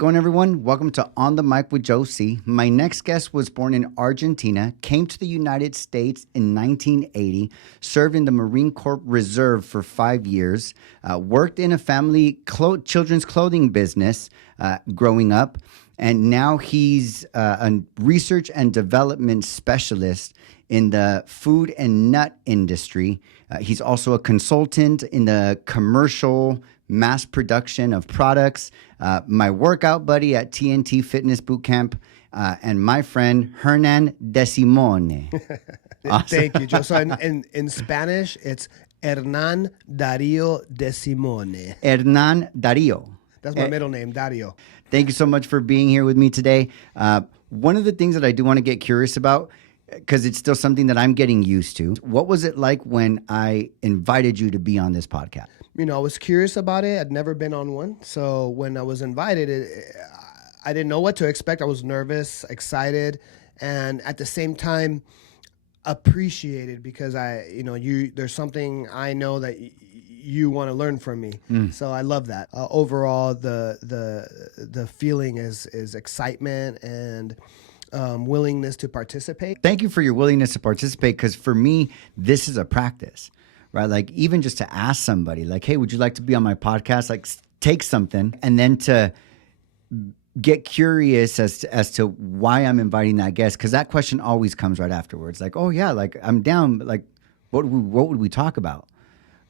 going, everyone? Welcome to On the Mic with Josie. My next guest was born in Argentina, came to the United States in 1980, served in the Marine Corps Reserve for 5 years, worked in a family children's clothing business growing up, and now he's a research and development specialist in the food and nut industry. He's also a consultant in the commercial mass production of products, my workout buddy at TNT Fitness Bootcamp, and my friend Hernan Desimone. Awesome. Thank you, Joe. So in Spanish, it's Hernan Dario Desimone. Hernan Dario. That's my middle name, Dario. Thank you so much for being here with me today. One of the things that I do want to get curious about, because it's still something that I'm getting used to, what was it like when I invited you to be on this podcast? You know, I was curious about it. I'd never been on one. So when I was invited, I didn't know what to expect. I was nervous, excited, and at the same time, appreciated because there's something I know that you want to learn from me. So I love that. Overall, the feeling is excitement and willingness to participate. Thank you for your willingness to participate, because for me, this is a practice. Right? Like, even just to ask somebody, like, hey, would you like to be on my podcast? Like, take something, and then to get curious as to why I'm inviting that guest, because that question always comes right afterwards. Like, oh yeah, like I'm down, but like, what would we talk about?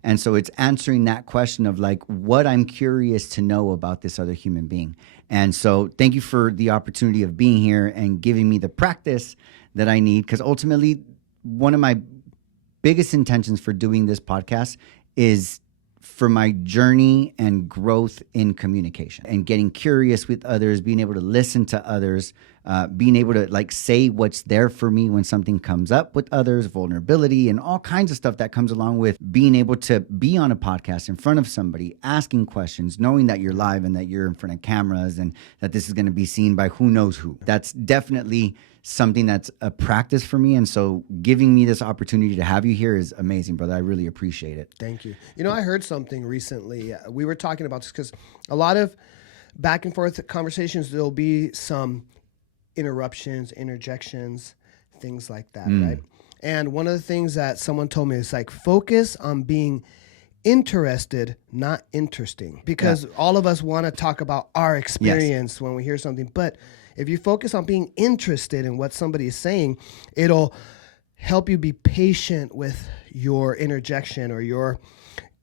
And so it's answering that question of like what I'm curious to know about this other human being. And so thank you for the opportunity of being here and giving me the practice that I need, because ultimately one of my biggest intentions for doing this podcast is for my journey and growth in communication and getting curious with others, being able to listen to others, being able to like say what's there for me when something comes up with others, vulnerability and all kinds of stuff that comes along with being able to be on a podcast in front of somebody, asking questions, knowing that you're live and that you're in front of cameras and that this is going to be seen by who knows who. That's definitely something that's a practice for me. And so giving me this opportunity to have you here is amazing, brother. I really appreciate it. Thank you. You know, I heard something recently. We were talking about this because a lot of back and forth conversations, there'll be some interruptions, interjections, things like that, right? And one of the things that someone told me is like, focus on being interested, not interesting, because all of us want to talk about our experience when we hear something. But if you focus on being interested in what somebody is saying, it'll help you be patient with your interjection or your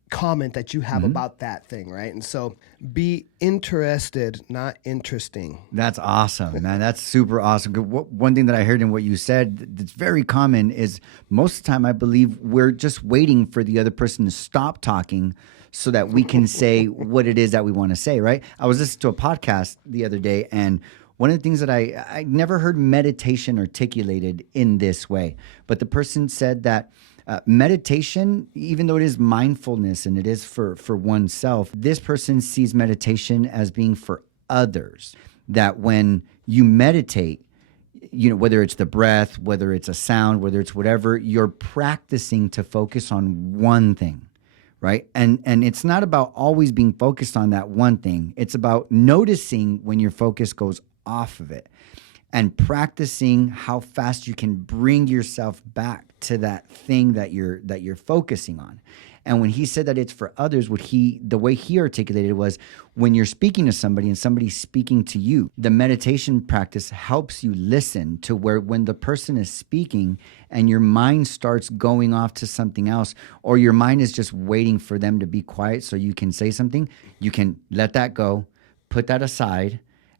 comment that you have about that thing, right? And so be interested, not interesting. That's awesome, man. That's super awesome. One thing that I heard in what you said that's very common is most of the time I believe we're just waiting for the other person to stop talking so that we can say what it is that we want to say, right? I was listening to a podcast the other day, and one of the things that I never heard meditation articulated in this way, but the person said that meditation, even though it is mindfulness and it is for oneself, this person sees meditation as being for others. That when you meditate, you know, whether it's the breath, whether it's a sound, whether it's whatever, you're practicing to focus on one thing, right? And it's not about always being focused on that one thing. It's about noticing when your focus goes off of it and practicing how fast you can bring yourself back to that thing that you're focusing on. And when he said that it's for others, the way he articulated it was when you're speaking to somebody and somebody's speaking to you, the meditation practice helps you listen to where when the person is speaking and your mind starts going off to something else, or your mind is just waiting for them to be quiet so you can say something, you can let that go, put that aside,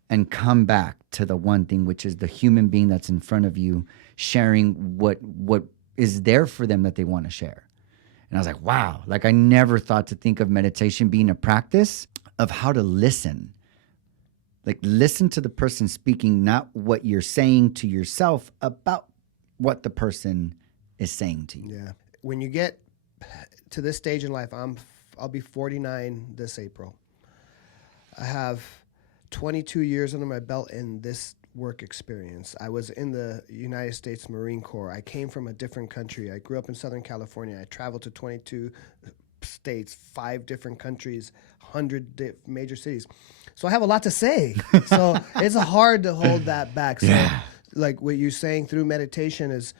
and come back to the one thing, which is the human being that's in front of you, sharing what is there for them that they want to share. And I was like, wow, like I never thought to think of meditation being a practice of how to listen. Like listen to the person speaking, not what you're saying to yourself about what the person is saying to you. Yeah. When you get to this stage in life, I'll be 49 this April. I have 22 years under my belt in this work experience. I was in the United States Marine Corps. I came from a different country. I grew up in Southern California. I traveled to 22 states, 5 different countries, 100 major cities. So I have a lot to say. So it's hard to hold that back. So Yeah. like what you're saying through meditation is,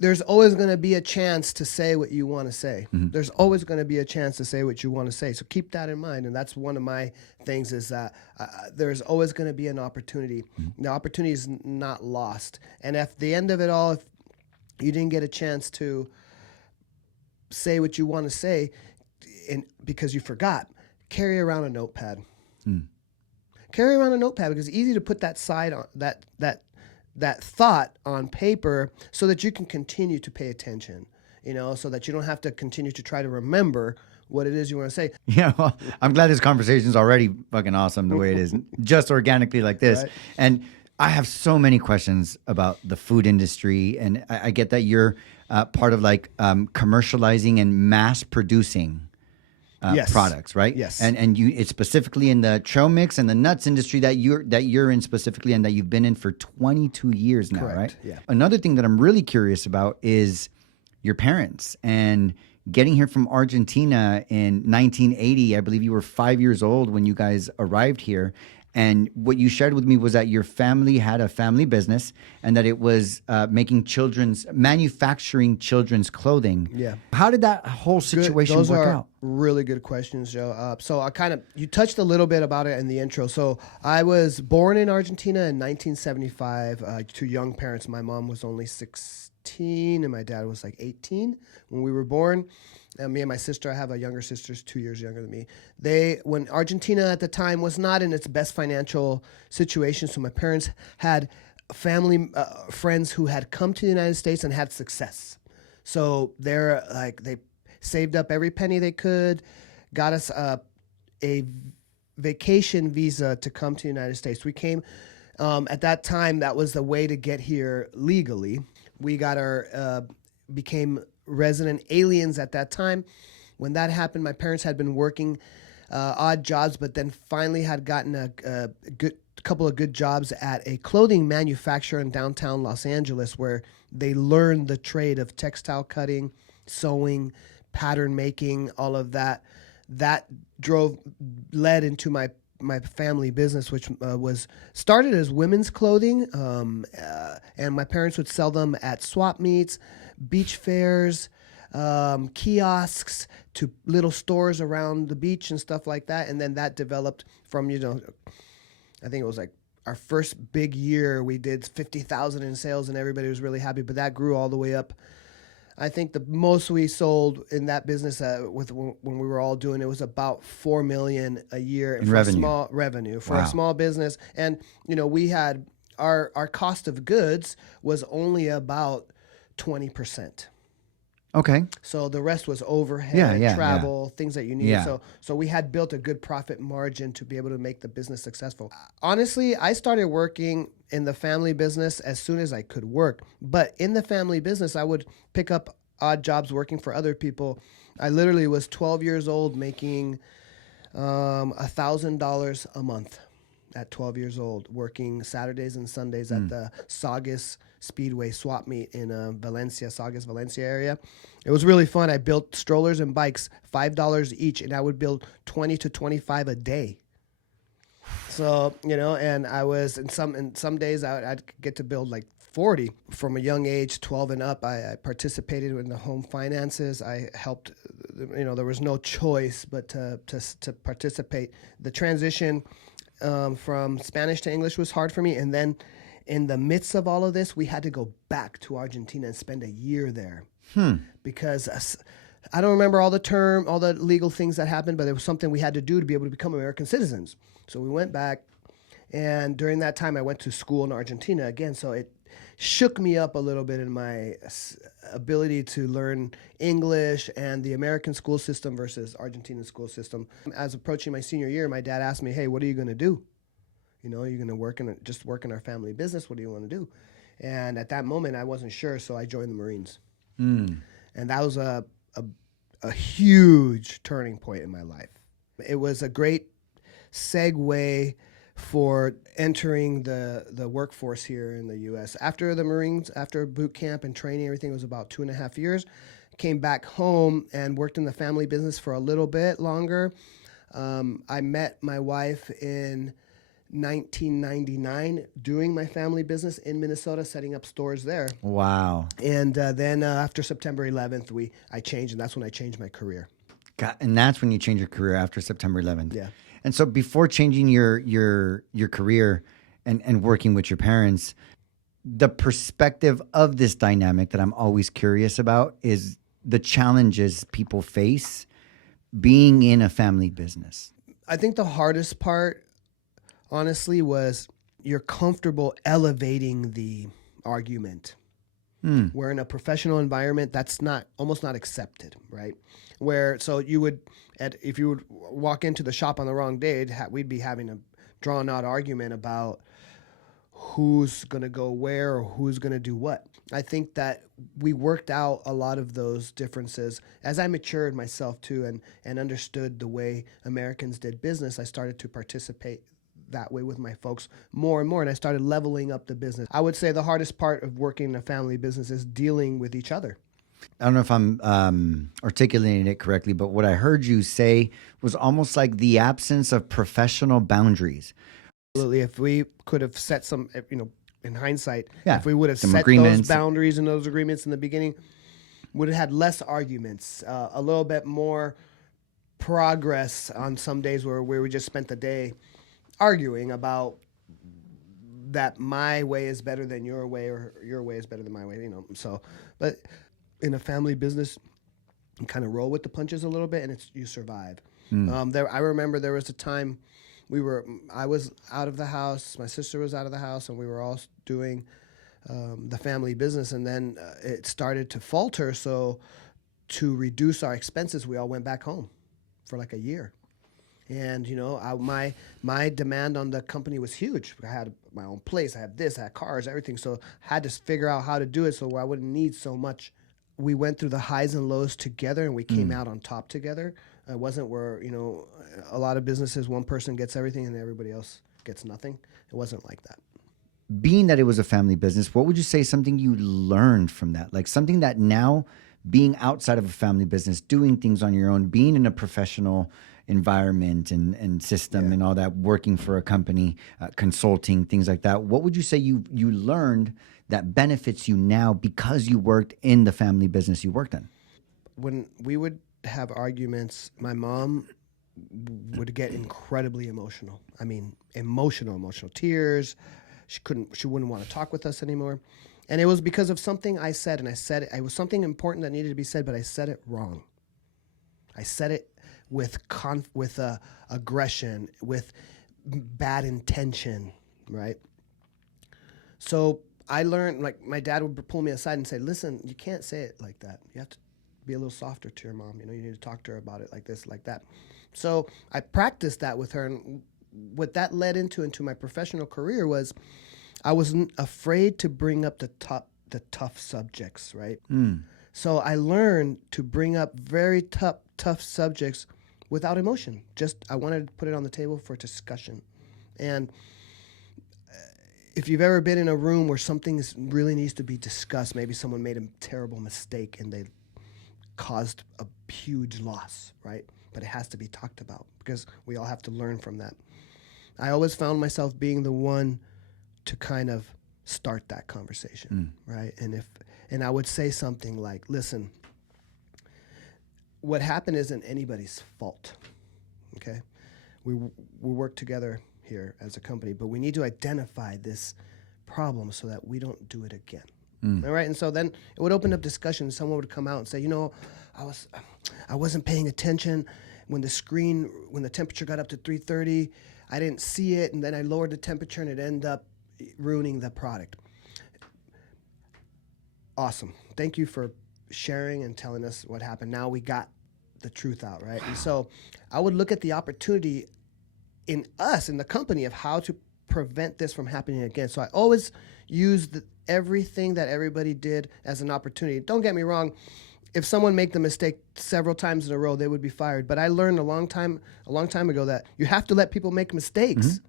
there's always going to be a chance to say what you want to say. There's always going to be a chance to say what you want to say. So keep that in mind. And that's one of my things is that there's always going to be an opportunity. The opportunity is not lost. And at the end of it all, if you didn't get a chance to say what you want to say because you forgot, carry around a notepad. Carry around a notepad because it's easy to put that side on that thought on paper so that you can continue to pay attention, so that you don't have to continue to try to remember what it is you want to say. Yeah, well, I'm glad this conversation is already fucking awesome the way it is, just organically like this. Right. And I have so many questions about the food industry, and I get that you're part of like commercializing and mass producing Yes. products, right? Yes. And it's specifically in the trail mix and the nuts industry that you're in specifically, and that you've been in for 22 years now, Correct. right? Yeah. Another thing that I'm really curious about is your parents and getting here from Argentina in 1980. I believe you were 5 years old when you guys arrived here. And what you shared with me was that your family had a family business and that it was manufacturing children's clothing. Yeah. How did that whole situation Those work are out? really good questions, Joe. So you touched a little bit about it in the intro. So I was born in Argentina in 1975 to young parents. My mom was only 16 and my dad was like 18 when we were born. Me and my sister, I have a younger sister, who's 2 years younger than me. When Argentina at the time was not in its best financial situation, so my parents had family friends who had come to the United States and had success. So they saved up every penny they could, got us a vacation visa to come to the United States. We came at that time. That was the way to get here legally. We became resident aliens at that time. When that happened, my parents had been working odd jobs, but then finally had gotten a couple of good jobs at a clothing manufacturer in downtown Los Angeles, where they learned the trade of textile cutting, sewing, pattern making, all of that. That led into my family business, which was started as women's clothing, and my parents would sell them at swap meets, beach fairs, kiosks, to little stores around the beach and stuff like that. And then that developed from, I think it was like our first big year, we did 50,000 in sales and everybody was really happy, but that grew all the way up. I think the most we sold in that business when we were all doing it was about $4 million a year in revenue. Small revenue for Wow. a small business. And we had our cost of goods was only about 20%. Okay. So the rest was overhead, travel, things that you needed. Yeah. So we had built a good profit margin to be able to make the business successful. Honestly, I started working in the family business as soon as I could work. But in the family business, I would pick up odd jobs working for other people. I literally was 12 years old making $1,000 a month at 12 years old, working Saturdays and Sundays at the Saugus Speedway swap meet in Saugus, Valencia area. It was really fun. I built strollers and bikes, $5 each, and I would build 20 to 25 a day. So, and I was in some days I'd get to build like 40 from a young age, 12 and up. I participated in the home finances. I helped, there was no choice but to participate. The transition from Spanish to English was hard for me. And then in the midst of all of this, we had to go back to Argentina and spend a year there because I don't remember all the legal things that happened, but there was something we had to do to be able to become American citizens. So we went back, and during that time, I went to school in Argentina again. So it shook me up a little bit in my ability to learn English and the American school system versus Argentinian school system. As approaching my senior year, my dad asked me, "Hey, what are you going to do? Are you going to work in our family business? What do you want to do?" And at that moment, I wasn't sure, so I joined the Marines. And that was a huge turning point in my life. It was a great segue for entering the workforce here in the U.S. After the Marines, after boot camp and training, everything was about 2.5 years. came back home and worked in the family business for a little bit longer. I met my wife in 1999 doing my family business in Minnesota, setting up stores there. Wow. And then after September 11th, I changed, and that's when I changed my career. And that's when you change your career after September 11th. Yeah. And so before changing your career and working with your parents, the perspective of this dynamic that I'm always curious about is the challenges people face being in a family business. I think the hardest part, honestly, was you're comfortable elevating the argument. Where in a professional environment, that's almost not accepted, right? So if you would walk into the shop on the wrong day, we'd be having a drawn out argument about who's going to go where or who's going to do what. I think that we worked out a lot of those differences. As I matured myself too and understood the way Americans did business, I started to participate that way with my folks more and more, and I started leveling up the business. I would say the hardest part of working in a family business is dealing with each other. I don't know if I'm articulating it correctly, but what I heard you say was almost like the absence of professional boundaries. Absolutely. If we could have set some, in hindsight, Yeah, if we would have some set agreements. those boundaries and those agreements in the beginning, would have had less arguments, a little bit more progress on some days where we just spent the day arguing about that my way is better than your way or your way is better than my way, So, but in a family business, you kind of roll with the punches a little bit, and you survive. I remember there was a time I was out of the house, my sister was out of the house, and we were all doing the family business, and then it started to falter. So to reduce our expenses, we all went back home for like a year. And, my demand on the company was huge. I had my own place. I had this, I had cars, everything. So I had to figure out how to do it so I wouldn't need so much. We went through the highs and lows together, and we came out on top together. It wasn't where, a lot of businesses, one person gets everything and everybody else gets nothing. It wasn't like that. Being that it was a family business, what would you say something you learned from that? Like something that now, being outside of a family business, doing things on your own, being in a professional environment and system and all that, working for a company, consulting, things like that. What would you say you learned that benefits you now because you worked in the family business you worked in? When we would have arguments, my mom would get incredibly emotional. I mean, emotional tears. She wouldn't want to talk with us anymore. And it was because of something I said, and I said it was something important that needed to be said, but I said it wrong. I said it with aggression, with bad intention, right? So I learned, like, my dad would pull me aside and say, listen, you can't say it like that. You have to be a little softer to your mom. You need to talk to her about it like this, like that. So I practiced that with her, and what that led into my professional career was I wasn't afraid to bring up the tough subjects, right? So I learned to bring up very tough subjects without emotion. Just I wanted to put it on the table for discussion. And if you've ever been in a room where something really needs to be discussed, maybe someone made a terrible mistake and they caused a huge loss, right? But it has to be talked about because we all have to learn from that. I always found myself being the one to kind of start that conversation, right? And I would say something like, listen, what happened isn't anybody's fault, okay? We work together here as a company, but we need to identify this problem so that we don't do it again. All right, and so then it would open up discussion. Someone would come out and say, I wasn't paying attention when the temperature got up to 330. I didn't see it, and then I lowered the temperature, and it ended up ruining the product. Awesome. Thank you for sharing and telling us what happened. Now we got the truth out, right? And so I would look at the opportunity in the company, of how to prevent this from happening again. So I always use everything that everybody did as an opportunity. Don't get me wrong. If someone made the mistake several times in a row, they would be fired. But I learned a long time ago that you have to let people make mistakes.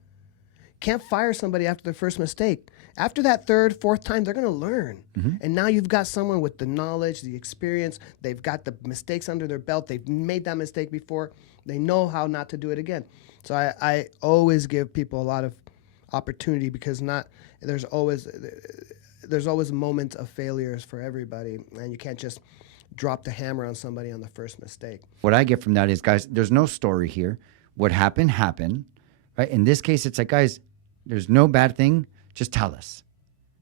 can't fire somebody after their first mistake. After that third, fourth time, they're going to learn. And now you've got someone with the knowledge, the experience. They've got the mistakes under their belt. They've made that mistake before. They know how not to do it again. So I always give people a lot of opportunity, because there's always moments of failures for everybody, and you can't just drop the hammer on somebody on the first mistake. What I get from that is, guys, there's no story here. What happened, happened. Right? In this case, it's like, guys, there's no bad thing. Just tell us.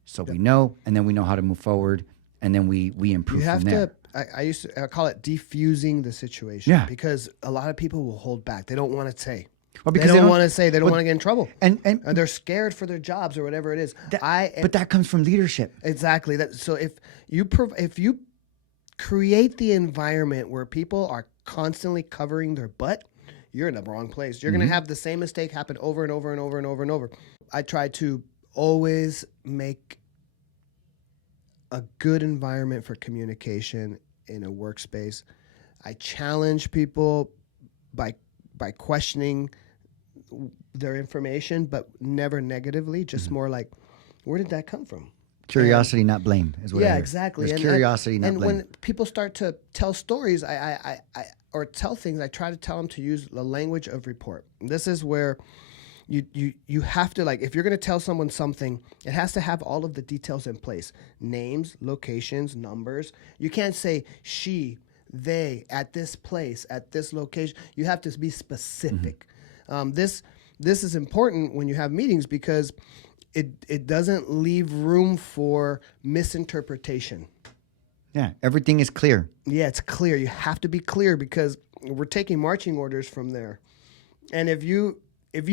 So we know, and then we know how to move forward, and then we improve from there. I call it defusing the situation. Yeah. Because a lot of people will hold back. They don't want to say. Well, because they don't want to say. They don't want to get in trouble. And they're scared for their jobs or whatever it is. But that comes from leadership. Exactly. So if you create the environment where people are constantly covering their butt, you're in the wrong place. You're going to have the same mistake happen over and over and over and over and over. I try to always make a good environment for communication in a workspace. I challenge people by questioning their information, but never negatively, just more like, where did that come from? Curiosity, not blame, is what I hear. Exactly. There's curiosity, not blame. And when people start to tell stories, or tell things, I try to tell them to use the language of report. This is where you have to, like, if you're going to tell someone something, it has to have all of the details in place. Names, locations, numbers. You can't say she, they, at this place, at this location. You have to be specific. This is important when you have meetings, because it doesn't leave room for misinterpretation. Yeah, everything is clear. Yeah, it's clear. You have to be clear, because we're taking marching orders from there. And if you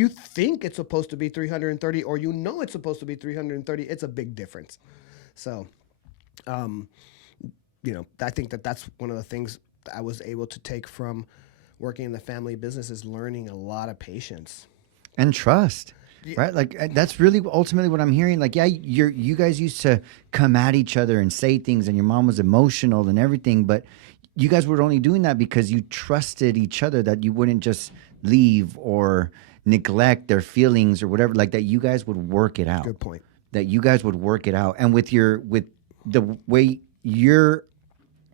think it's supposed to be 330, or it's supposed to be 330, it's a big difference. So, I think that's one of the things I was able to take from working in the family business, is learning a lot of patience and trust. Right? Like, that's really ultimately what I'm hearing. Like, yeah, you guys used to come at each other and say things, and your mom was emotional and everything, but you guys were only doing that because you trusted each other, that you wouldn't just leave or neglect their feelings or whatever, like that you guys would work it out. Good point. That you guys would work it out. And with the way you're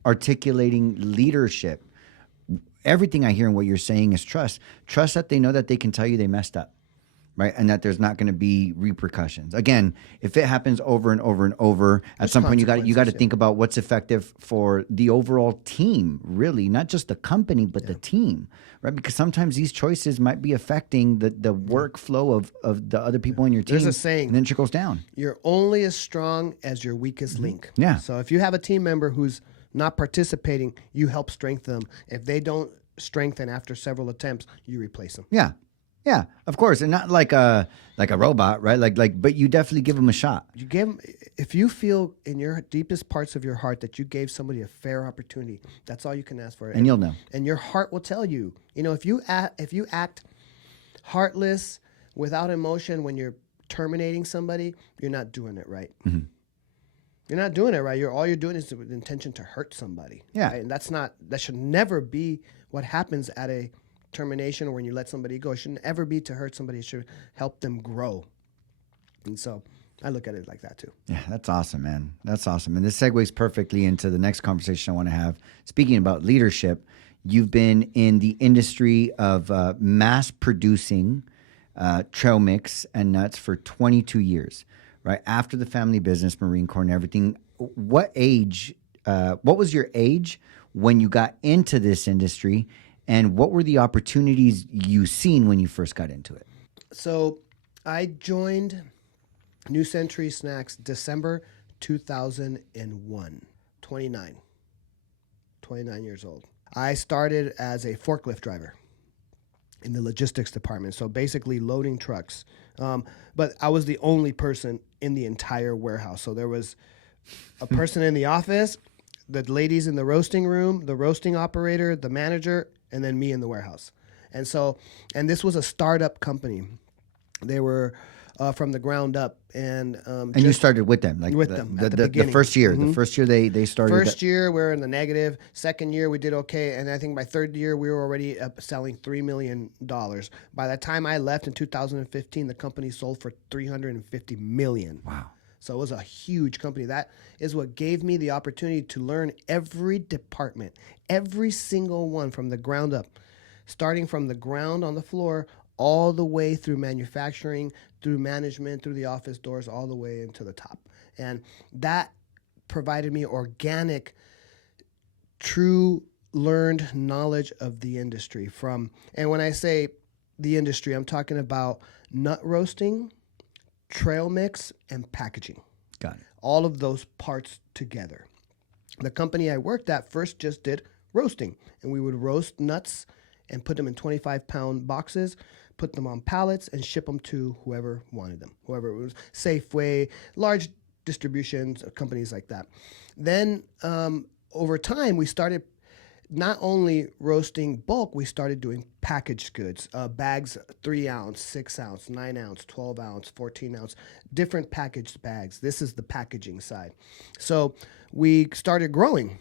articulating leadership, everything I hear and what you're saying is trust. Trust that they know that they can tell you they messed up. Right, and that there's not going to be repercussions. Again, if it happens over and over and over, at some point you got to think about what's effective for the overall team. Really, not just the company, but the team. Right, because sometimes these choices might be affecting the workflow of the other people in your team. There's a saying, and then it trickles down. You're only as strong as your weakest link. Yeah. So if you have a team member who's not participating, you help strengthen them. If they don't strengthen after several attempts, you replace them. Yeah. Yeah, of course, and not like a robot, right? Like, but you definitely give them a shot. You give them, if you feel in your deepest parts of your heart that you gave somebody a fair opportunity, that's all you can ask for. And you'll know. And your heart will tell you. If you act heartless, without emotion, when you're terminating somebody, you're not doing it right. Mm-hmm. You're not doing it right. All you're doing is with the intention to hurt somebody. Yeah, right? And that should never be what happens at a termination, or when you let somebody go. It shouldn't ever be to hurt somebody. It should help them grow. And so I look at it like that too. Yeah, that's awesome, man. That's awesome. And this segues perfectly into the next conversation I want to have. Speaking about leadership, you've been in the industry of mass producing trail mix and nuts for 22 years, right? After the family business, Marine Corps and everything. What was your age when you got into this industry? And what were the opportunities you seen when you first got into it? So I joined New Century Snacks December 2001, 29 years old. I started as a forklift driver in the logistics department, so basically loading trucks. But I was the only person in the entire warehouse. So there was a person in the office, the ladies in the roasting room, the roasting operator, the manager, and then me in the warehouse. And this was a startup company. They were from the ground up. And you started with them, like with them at the beginning. first year. The first year they started. First year we were in the negative. Second year we did okay, and I think by third year we were already selling $3 million. By the time I left in 2015, the company sold for $350 million. Wow. So it was a huge company. That is what gave me the opportunity to learn every department, every single one from the ground up, starting from the ground on the floor all the way through manufacturing, through management, through the office doors, all the way into the top. And that provided me organic, true learned knowledge of the industry. And when I say the industry, I'm talking about nut roasting, trail mix, and packaging. Got it. All of those parts together. The company I worked at first just did roasting, and we would roast nuts and put them in 25-pound boxes, put them on pallets, and ship them to whoever wanted them, whoever it was, Safeway, large distributions, companies like that. Then over time, we started not only roasting bulk, we started doing packaged goods, bags, 3 ounce, 6 ounce, 9 ounce, 12 ounce, 14 ounce, different packaged bags. This is the packaging side. So we started growing,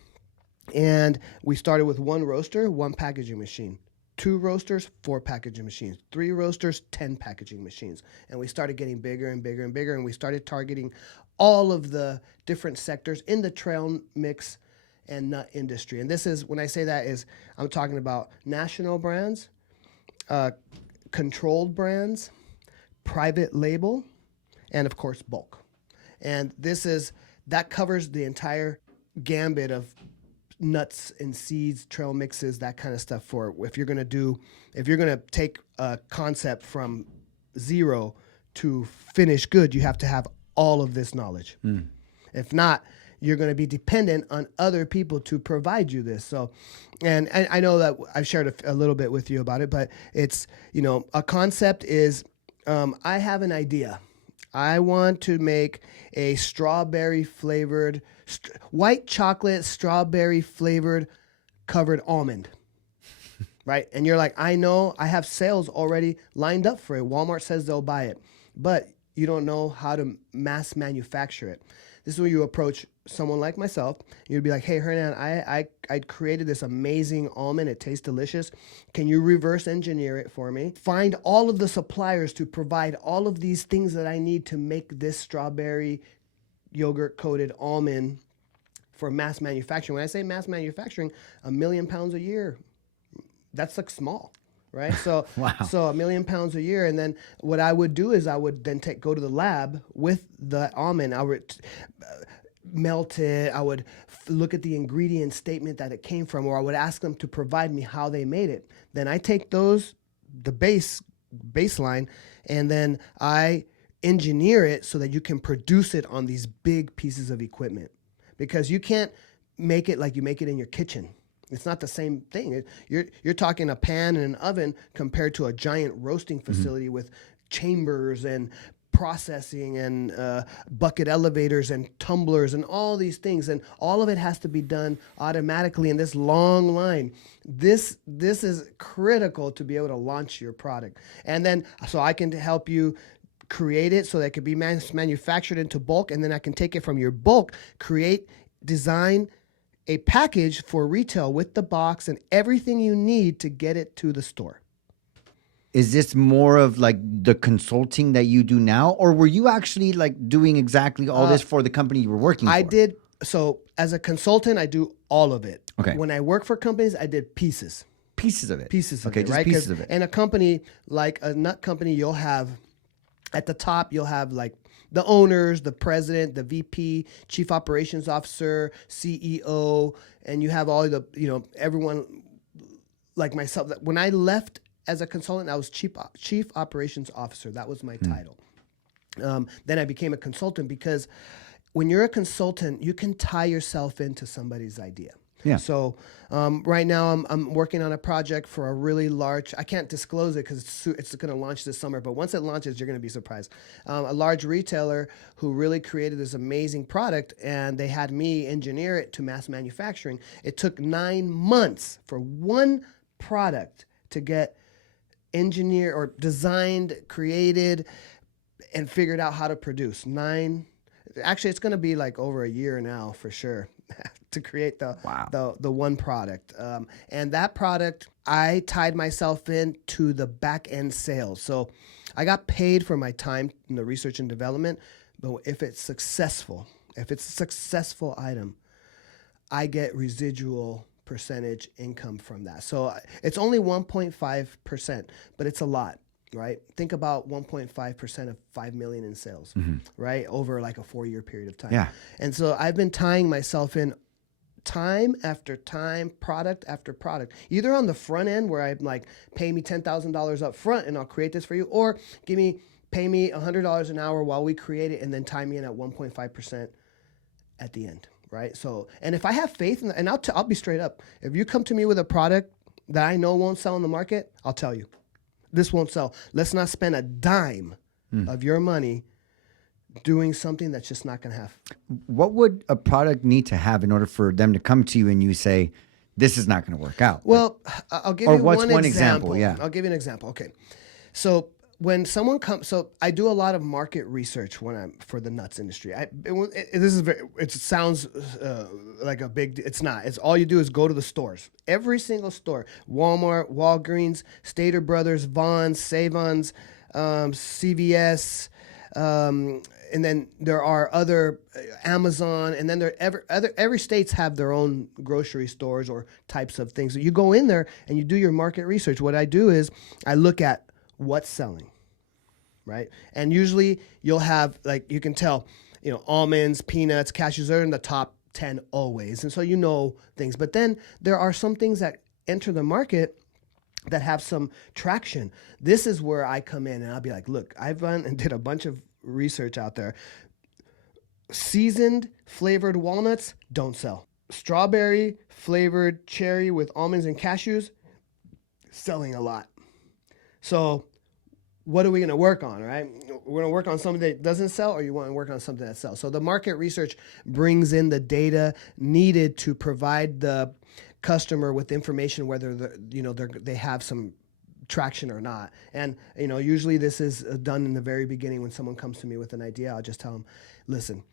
and we started with 1 roaster, 1 packaging machine, 2 roasters, 4 packaging machines, 3 roasters, 10 packaging machines. And we started getting bigger and bigger and bigger, and we started targeting all of the different sectors in the trail mix and nut industry. And this is, when I say that, is I'm talking about national brands, controlled brands, private label, and of course bulk. And that covers the entire gambit of nuts and seeds, trail mixes, that kind of stuff. If you're gonna take a concept from zero to finished good, you have to have all of this knowledge. If not, you're going to be dependent on other people to provide you this. So, and I know that I've shared a little bit with you about it, but it's, a concept is, I have an idea. I want to make a strawberry flavored, white chocolate, strawberry flavored covered almond, right? And you're like, I know I have sales already lined up for it. Walmart says they'll buy it, but you don't know how to mass manufacture it. This is where you approach someone like myself. You'd be like, hey, Hernan, I created this amazing almond. It tastes delicious. Can you reverse engineer it for me? Find all of the suppliers to provide all of these things that I need to make this strawberry yogurt-coated almond for mass manufacturing. When I say mass manufacturing, 1 million pounds a year. That's like small. Right. So, wow. So 1 million pounds a year. And then what I would do is I would then go to the lab with the almond. I would melt it. I would look at the ingredient statement that it came from, or I would ask them to provide me how they made it. Then I take the baseline, and then I engineer it so that you can produce it on these big pieces of equipment, because you can't make it like you make it in your kitchen. It's not the same thing. You're talking a pan and an oven compared to a giant roasting facility with chambers and processing and bucket elevators and tumblers and all these things. And all of it has to be done automatically in this long line. This is critical to be able to launch your product. And then, so I can help you create it so that it can be manufactured into bulk. And then I can take it from your bulk, design a package for retail with the box and everything you need to get it to the store. Is this more of like the consulting that you do now, or were you actually like doing exactly all this for the company you were working for? I did. So as a consultant, I do all of it. Okay. When I work for companies, I did pieces. Pieces of it. Pieces of okay, it, just right? pieces of it. In a company, like a nut company, you'll have, at the top, you'll have like the owners, the president, the VP, chief operations officer, CEO, and you have all the, everyone like myself. When I left as a consultant, I was chief operations officer. That was my title. Then I became a consultant, because when you're a consultant, you can tie yourself into somebody's idea. Yeah. So right now I'm working on a project for a really large, I can't disclose it because it's going to launch this summer, but once it launches, you're going to be surprised. A large retailer who really created this amazing product, and they had me engineer it to mass manufacturing. It took 9 months for one product to get engineered or designed, created, and figured out how to produce actually it's going to be like over a year now for sure to create the one product. And that product, I tied myself into the back end sales. So I got paid for my time in the research and development, but if it's a successful item, I get residual percentage income from that. So it's only 1.5%, but it's a lot, right? Think about 1.5% of 5 million in sales, right? Over like a 4-year period of time. Yeah. And so I've been tying myself in time after time, product after product, either on the front end where I'm like, pay me $10,000 up front and I'll create this for you, or pay me $100 an hour while we create it and then tie me in at 1.5% at the end. Right. So, and if I have faith in that, and I'll be straight up, if you come to me with a product that I know won't sell in the market, I'll tell you, this won't sell. Let's not spend a dime of your money doing something that's just not going to have. What would a product need to have in order for them to come to you and you say, this is not going to work out? Well, I'll give you one example. Yeah. I'll give you an example. Okay. So when someone comes, so I do a lot of market research when I'm for the nuts industry. It sounds like a big. It's not. It's all you do is go to the stores. Every single store: Walmart, Walgreens, Stater Brothers, Vons, Save-Ons, CVS, and then there are other Amazon, and then every states have their own grocery stores or types of things. So you go in there and you do your market research. What I do is I look at what's selling, right? And usually you'll have, like, you can tell, almonds, peanuts, cashews, they're in the top 10 always. And so you know things. But then there are some things that enter the market that have some traction. This is where I come in and I'll be like, look, I've run and did a bunch of research out there. Seasoned flavored walnuts don't sell. Strawberry flavored cherry with almonds and cashews, selling a lot. So what are we going to work on, right? We're going to work on something that doesn't sell, or you want to work on something that sells. So the market research brings in the data needed to provide the customer with information whether they have some traction or not. And usually this is done in the very beginning when someone comes to me with an idea. I'll just tell them, listen,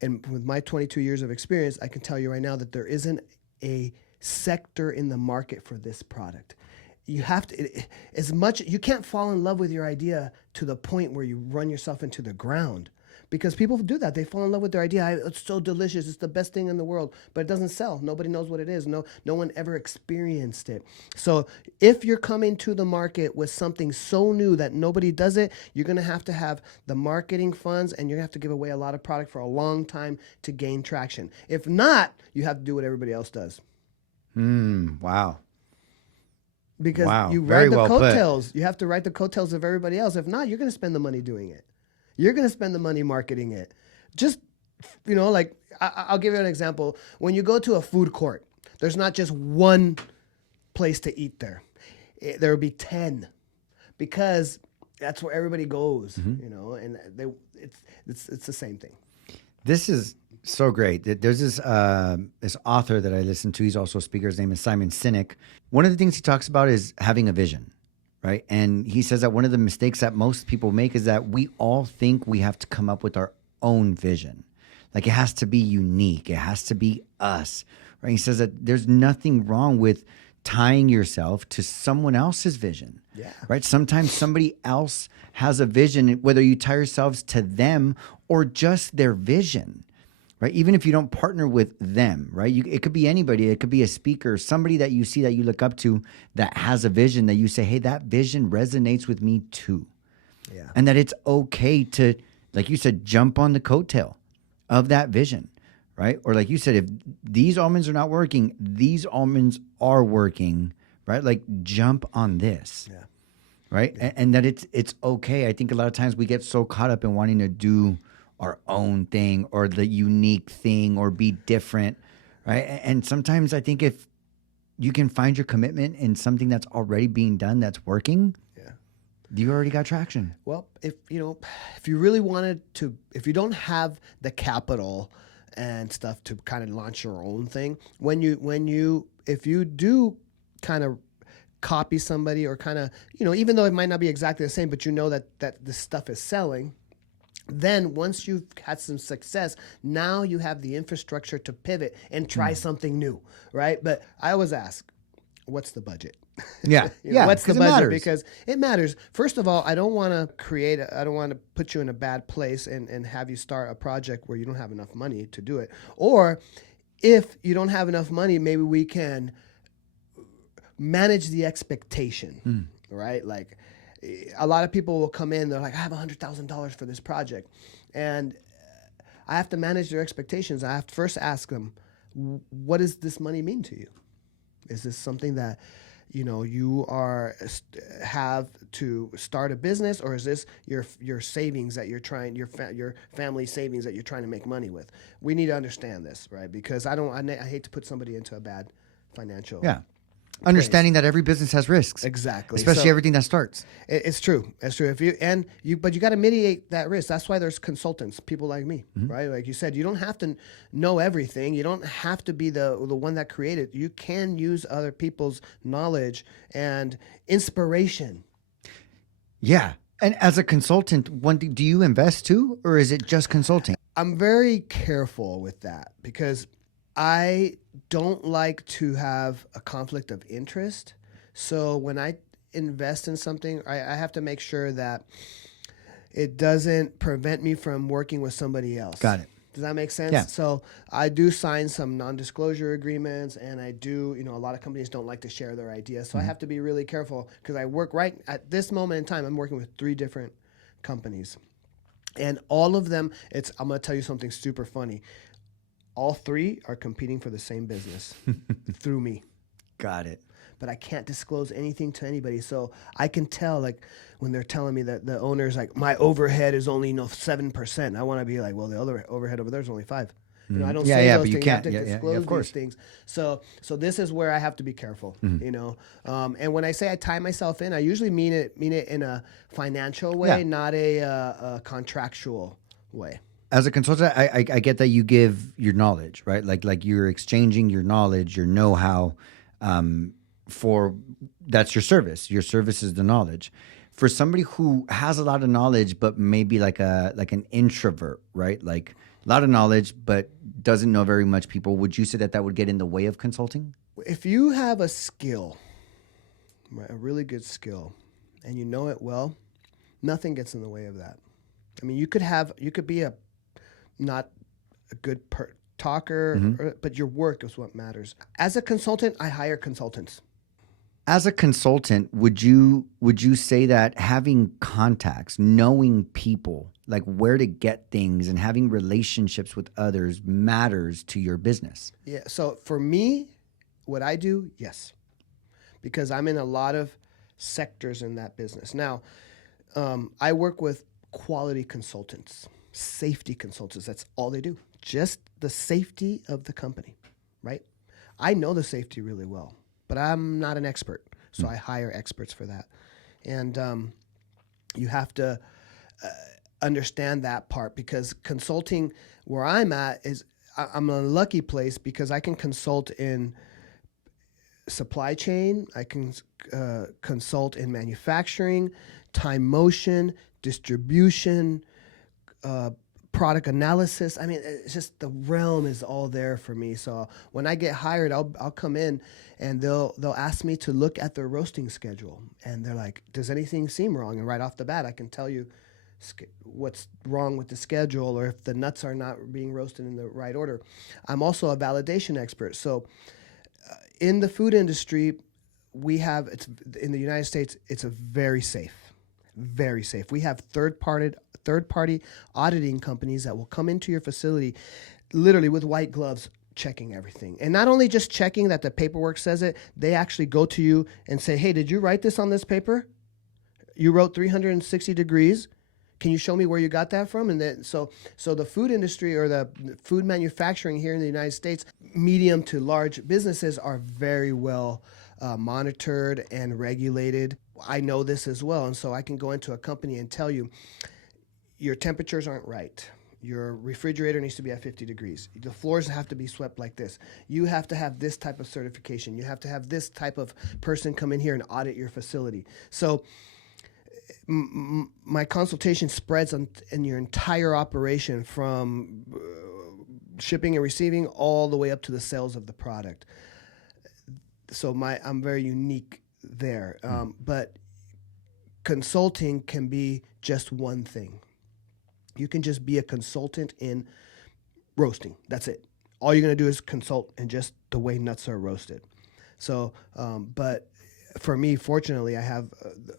and with my 22 years of experience, I can tell you right now that there isn't a sector in the market for this product. You have to, you can't fall in love with your idea to the point where you run yourself into the ground, because people do that. They fall in love with their idea. It's so delicious. It's the best thing in the world, but it doesn't sell. Nobody knows what it is. No one ever experienced it. So if you're coming to the market with something so new that nobody does it, you're going to have the marketing funds, and you're going to have to give away a lot of product for a long time to gain traction. If not, you have to do what everybody else does. Wow. Because you ride the coattails. You have to ride the coattails of everybody else. If not, you're going to spend the money doing it. You're going to spend the money marketing it. Just, like, I'll give you an example. When you go to a food court, there's not just one place to eat there. There will be 10, because that's where everybody goes, and it's the same thing. This is so great. There's this author that I listen to. He's also a speaker. His name is Simon Sinek. One of the things he talks about is having a vision, right? And he says that one of the mistakes that most people make is that we all think we have to come up with our own vision. Like, it has to be unique. It has to be us, right? He says that there's nothing wrong with tying yourself to someone else's vision, right? Sometimes somebody else has a vision, whether you tie yourselves to them or just their vision, right? Even if you don't partner with them, right? It could be anybody. It could be a speaker, somebody that you see that you look up to that has a vision that you say, hey, that vision resonates with me too. Yeah. And that it's okay to, like you said, jump on the coattail of that vision, right? Or like you said, if these almonds are not working, these almonds are working, right? Like, jump on this, right? Yeah. And that it's okay. I think a lot of times we get so caught up in wanting to do our own thing or the unique thing or be different, right? And sometimes I think if you can find your commitment in something that's already being done, that's working, you already got traction. Well, if you really wanted to, if you don't have the capital and stuff to kind of launch your own thing, if you do kind of copy somebody or kind of, even though it might not be exactly the same, but that this stuff is selling. Then once you've had some success, now you have the infrastructure to pivot and try something new, right? But I always ask, what's the budget? Yeah. What's the budget? Matters. Because it matters. First of all, I don't want to put you in a bad place and have you start a project where you don't have enough money to do it. Or if you don't have enough money, maybe we can manage the expectation, right? Like, a lot of people will come in, they're like, I have $100,000 for this project. And I have to manage their expectations. I have to first ask them, what does this money mean to you? Is this something that, you have to start a business, or is this your savings that you're trying, your family savings that you're trying to make money with? We need to understand this, right? Because I hate to put somebody into a bad financial understanding that every business has risks. Exactly. Especially everything that starts. It's true. It's true. But you got to mitigate that risk. That's why there's consultants, people like me, right? Like you said, you don't have to know everything. You don't have to be the one that created. You can use other people's knowledge and inspiration. Yeah. And as a consultant, do you invest too, or is it just consulting? I'm very careful with that because I don't like to have a conflict of interest. So when I invest in something, I have to make sure that it doesn't prevent me from working with somebody else. Got it. Does that make sense? Yeah. So I do sign some non-disclosure agreements, and I do, a lot of companies don't like to share their ideas. So I have to be really careful because I work right at this moment in time. I'm working with 3 different companies, and all of them, I'm going to tell you something super funny. All 3 are competing for the same business through me. Got it. But I can't disclose anything to anybody. So I can tell, like, when they're telling me that the owner's like, my overhead is only 7%. I want to be like, well, the other overhead over there is only 5. I don't say those but you things. can't. I have to disclose of course. these things. So this is where I have to be careful, And when I say I tie myself in, I usually mean it in a financial way, not a contractual way. As a consultant, I get that you give your knowledge, right? Like you're exchanging your knowledge, your know-how, that's your service. Your service is the knowledge. For somebody who has a lot of knowledge, but maybe like an introvert, right? Like a lot of knowledge, but doesn't know very much people. Would you say that would get in the way of consulting? If you have a skill, right, a really good skill, and you know it well, nothing gets in the way of that. I mean, you could be not a good talker, but your work is what matters. As a consultant, I hire consultants. As a consultant, would you say that having contacts, knowing people, like where to get things and having relationships with others matters to your business? Yeah. So for me, what I do, yes, because I'm in a lot of sectors in that business. Now, I work with quality consultants, safety consultants. That's all they do. Just the safety of the company, right? I know the safety really well, but I'm not an expert. So I hire experts for that. And you have to understand that part, because consulting where I'm at is I'm in a lucky place because I can consult in supply chain. I can consult in manufacturing, time motion, distribution, product analysis. I mean, it's just the realm is all there for me. So when I get hired, I'll come in and they'll ask me to look at their roasting schedule, and they're like, "Does anything seem wrong?" And right off the bat, I can tell you what's wrong with the schedule, or if the nuts are not being roasted in the right order. I'm also a validation expert. So in the food industry, in the United States, it's a very safe. We have third-party auditing companies that will come into your facility literally with white gloves, checking everything. And not only just checking that the paperwork says it, they actually go to you and say, "Hey, did you write this on this paper? You wrote 360 degrees. Can you show me where you got that from?" And then so the food industry, or the food manufacturing here in the United States, medium to large businesses, are very well monitored and regulated. I know this as well, and so I can go into a company and tell you, your temperatures aren't right. Your refrigerator needs to be at 50 degrees. The floors have to be swept like this. You have to have this type of certification. You have to have this type of person come in here and audit your facility. So my consultation spreads in your entire operation from shipping and receiving all the way up to the sales of the product. So I'm very unique there. But consulting can be just one thing. You can just be a consultant in roasting. That's it. All you're going to do is consult in just the way nuts are roasted. So, but for me, fortunately, I have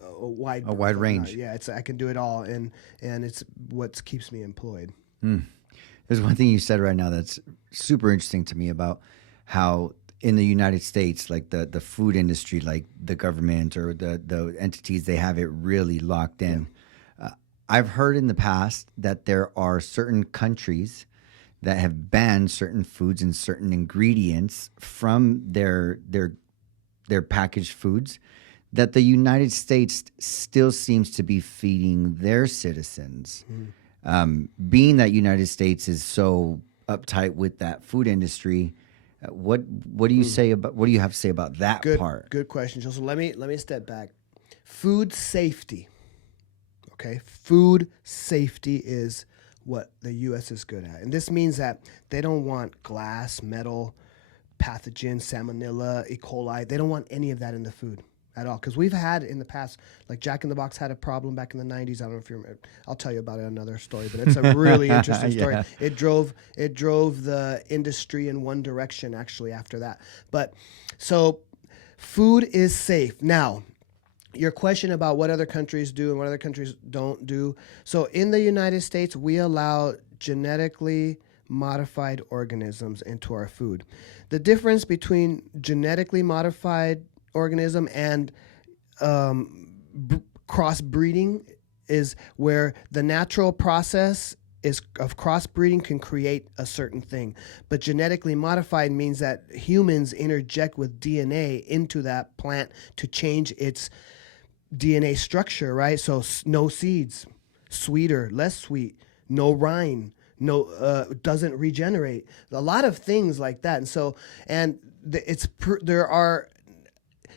a wide range. Yeah, I can do it all, and it's what keeps me employed. There's one thing you said right now that's super interesting to me about how in the United States, like the food industry, like the government or the entities, they have it really locked in. Yeah. I've heard in the past that there are certain countries that have banned certain foods and certain ingredients from their packaged foods that the United States still seems to be feeding their citizens. Being that United States is so uptight with that food industry, what do you say about what do you have to say about that part? Good question, Joe. So let me step back. Food safety. Okay, food safety is what the U.S. is good at. And this means that they don't want glass, metal, pathogens, salmonella, E. coli. They don't want any of that in the food at all. Because we've had in the past, like Jack in the Box had a problem back in the 90s. I don't know if you remember. I'll tell you about it another story, but it's a really interesting story. Yeah. It drove the industry in one direction, actually, after that. But so food is safe. Now, your question about what other countries do and what other countries don't do. So in the United States, we allow genetically modified organisms into our food. The difference between genetically modified organism and crossbreeding is where the natural process of crossbreeding can create a certain thing. But genetically modified means that humans interject with DNA into that plant to change its DNA structure, right? So no seeds, sweeter, less sweet, no rind, doesn't regenerate. A lot of things like that. And so, there are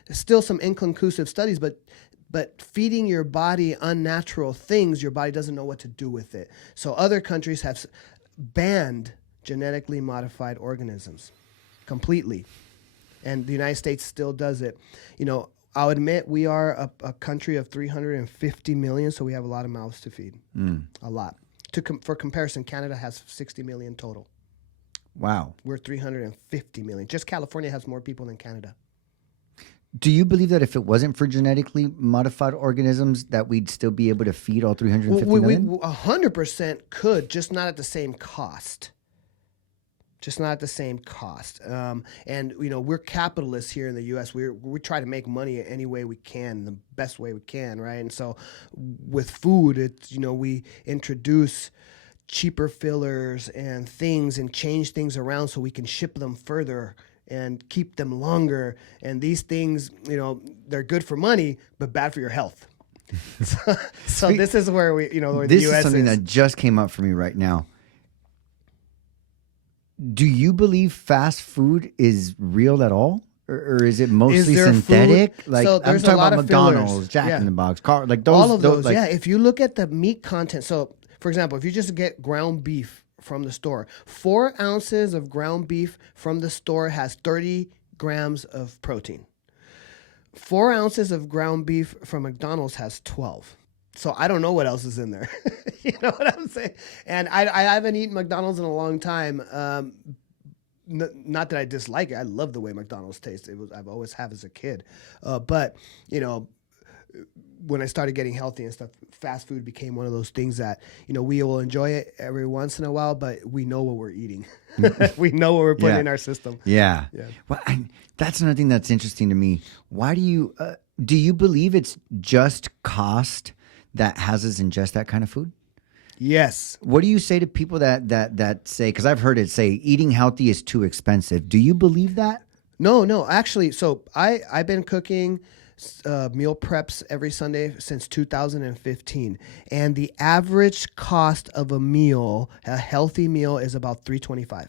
still some inconclusive studies, but feeding your body unnatural things, your body doesn't know what to do with it. So other countries have banned genetically modified organisms completely. And the United States still does it. I'll admit we are a country of 350 million, so we have a lot of mouths to feed. A lot. For comparison, Canada has 60 million total. Wow. We're 350 million. Just California has more people than Canada. Do you believe that if it wasn't for genetically modified organisms, that we'd still be able to feed all 350 million? We 100% could, just not at the same cost. Just not at the same cost. And we're capitalists here in the U.S. We try to make money any way we can, the best way we can, right? And so with food, it's we introduce cheaper fillers and things and change things around so we can ship them further and keep them longer. And these things, they're good for money, but bad for your health. So this is where where the U.S. This is something that just came up for me right now. Do you believe fast food is real at all? Or is it mostly synthetic? Food? Like, so I'm talking about McDonald's, Jack in the Box, like those. All of those, yeah. If you look at the meat content, so for example, if you just get ground beef from the store, 4 ounces of ground beef from the store has 30 grams of protein. 4 ounces of ground beef from McDonald's has 12. So I don't know what else is in there. You know what I'm saying? And I haven't eaten McDonald's in a long time. Not that I dislike it. I love the way McDonald's tastes. I've always have as a kid. But when I started getting healthy and stuff, fast food became one of those things that, we will enjoy it every once in a while, but we know what we're eating. We know what we're putting in our system. Yeah. Well, that's another thing that's interesting to me. Why do you believe it's just cost that has us ingest that kind of food? Yes. What do you say to people that say, because I've heard it say eating healthy is too expensive. Do you believe that? No. Actually, so I've been cooking meal preps every Sunday since 2015, and the average cost of a meal, a healthy meal, is about $3.25.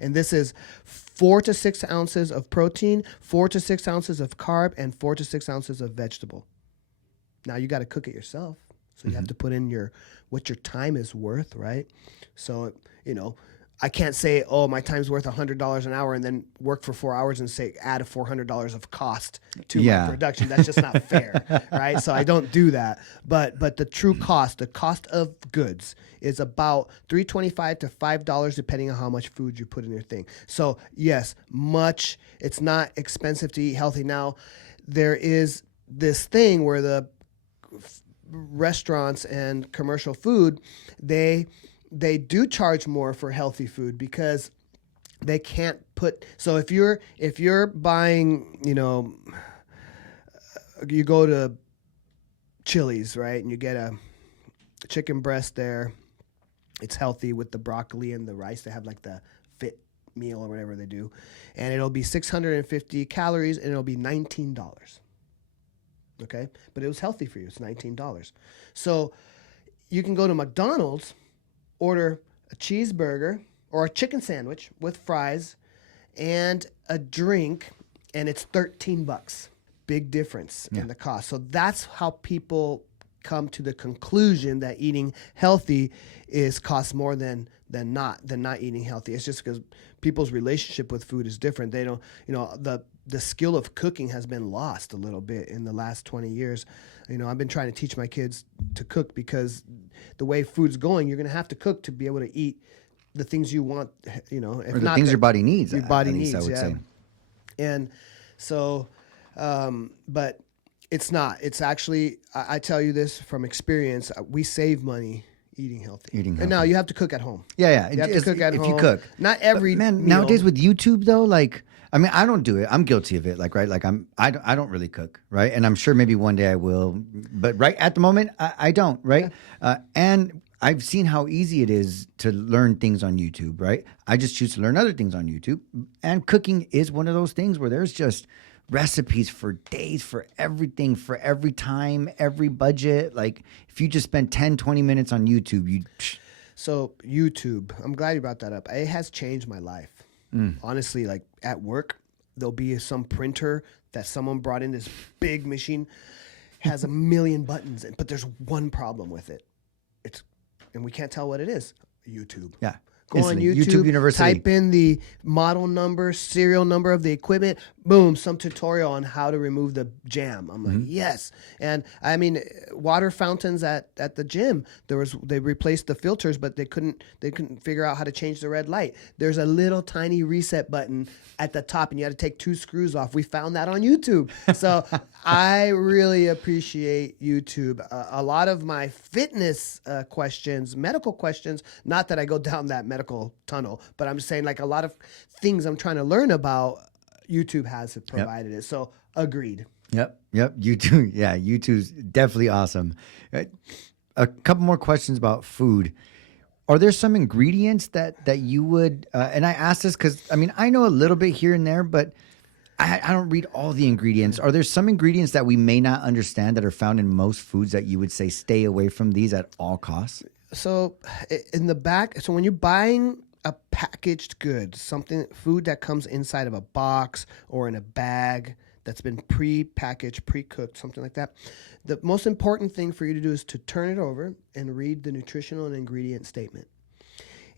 And this is 4 to 6 ounces of protein, 4 to 6 ounces of carb, and 4 to 6 ounces of vegetable. Now you got to cook it yourself, so you have to put in what your time is worth, right? So I can't say, oh, my time's worth $100 an hour, and then work for 4 hours and say add a $400 of cost to my production. That's just not fair, right? So I don't do that. But the true cost, the cost of goods, is about $3.25 to $5 depending on how much food you put in your thing. So yes, it's not expensive to eat healthy. Now there is this thing where the restaurants and commercial food, they do charge more for healthy food because they can't put. So if you're buying, you go to Chili's, right, and you get a chicken breast there. It's healthy with the broccoli and the rice. They have like the fit meal or whatever they do, and it'll be 650 calories and it'll be $19. Okay, but it was healthy for you. It's $19. So you can go to McDonald's, order a cheeseburger or a chicken sandwich with fries and a drink, and it's $13. Big difference in the cost. So that's how people come to the conclusion that eating healthy costs more than not eating healthy. It's just because people's relationship with food is different. They don't, the skill of cooking has been lost a little bit in the last 20 years. I've been trying to teach my kids to cook because the way food's going, you're going to have to cook to be able to eat the things you want, if or the not things your body needs. Your body needs, I would say. And so, but it's not. It's actually, I tell you this from experience, we save money eating healthy. And now you have to cook at home. Yeah. You have to cook at home. If you cook. Not every man, meal. nowadays with YouTube though, I don't do it. I'm guilty of it. I don't really cook, right? And I'm sure maybe one day I will, but right at the moment I don't, right? Yeah. And I've seen how easy it is to learn things on YouTube, right? I just choose to learn other things on YouTube, and cooking is one of those things where there's just recipes for days, for everything, for every time, every budget. Like if you just spend 10, 20 minutes on YouTube, So YouTube, I'm glad you brought that up. It has changed my life. Honestly, like at work, there'll be some printer that someone brought in, this big machine, has a million buttons, but there's one problem with it. And we can't tell what it is. YouTube. Yeah. Go on YouTube, University. type in the model number, serial number of the equipment, boom, some tutorial on how to remove the jam. I'm like, yes. And I mean, water fountains at the gym, they replaced the filters, but they couldn't figure out how to change the red light. There's a little tiny reset button at the top, and you had to take 2 screws off. We found that on YouTube. So I really appreciate YouTube. A lot of my fitness questions, medical questions, not that I go down that medical tunnel, but I'm just saying like a lot of things I'm trying to learn about, YouTube has provided it. So agreed. Yep. YouTube. Yeah. YouTube's definitely awesome. A couple more questions about food. Are there some ingredients that you would, and I ask this because, I know a little bit here and there, but I don't read all the ingredients. Are there some ingredients that we may not understand that are found in most foods that you would say stay away from these at all costs? So in the back, when you're buying a packaged good, food that comes inside of a box or in a bag that's been pre-packaged, pre-cooked, something like that, the most important thing for you to do is to turn it over and read the nutritional and ingredient statement.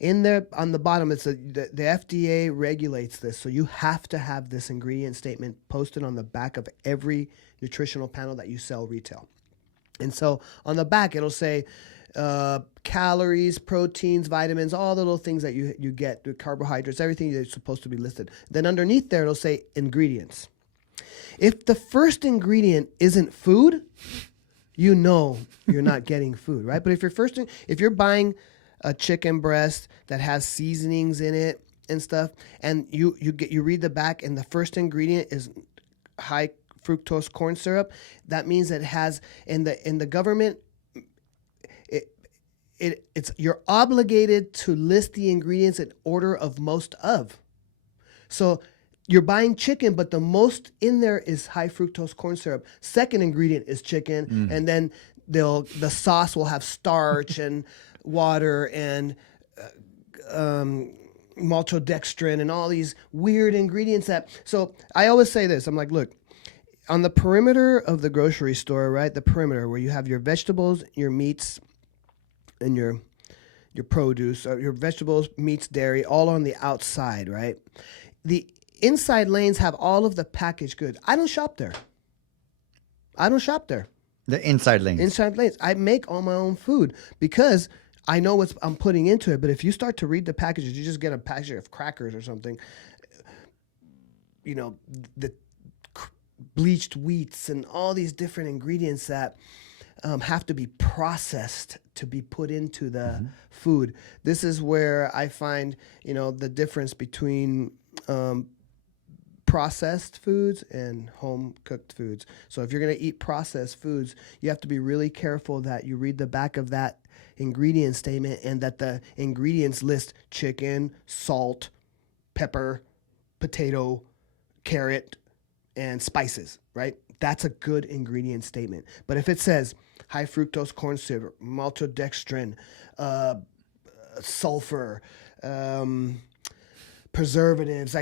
On the bottom, it's the FDA regulates this, so you have to have this ingredient statement posted on the back of every nutritional panel that you sell retail. And so on the back, it'll say calories, proteins, vitamins, all the little things that you get, the carbohydrates, everything that's supposed to be listed. Then underneath there, it'll say ingredients. If the first ingredient isn't food, you're not getting food, right? But if you're buying a chicken breast that has seasonings in it and stuff, and you read the back, and the first ingredient is high fructose corn syrup, that means that it has in the government. You're obligated to list the ingredients in order of most of. So you're buying chicken, but the most in there is high fructose corn syrup. Second ingredient is chicken, and then the sauce will have starch and water and maltodextrin and all these weird ingredients so I always say this. I'm like, look, on the perimeter of the grocery store, right? The perimeter where you have your vegetables, your meats, and your produce, or your vegetables, meats, dairy, all on the outside, right? The inside lanes have all of the packaged goods. I don't shop there. The inside lanes. Inside lanes. I make all my own food because I know what I'm putting into it. But if you start to read the packages, you just get a package of crackers or something. The bleached wheats and all these different ingredients that have to be processed to be put into the food. This is where I find, the difference between processed foods and home cooked foods. So if you're going to eat processed foods, you have to be really careful that you read the back of that ingredient statement and that the ingredients list chicken, salt, pepper, potato, carrot, and spices, right? That's a good ingredient statement. But if it says high fructose corn syrup, maltodextrin, sulfur, preservatives,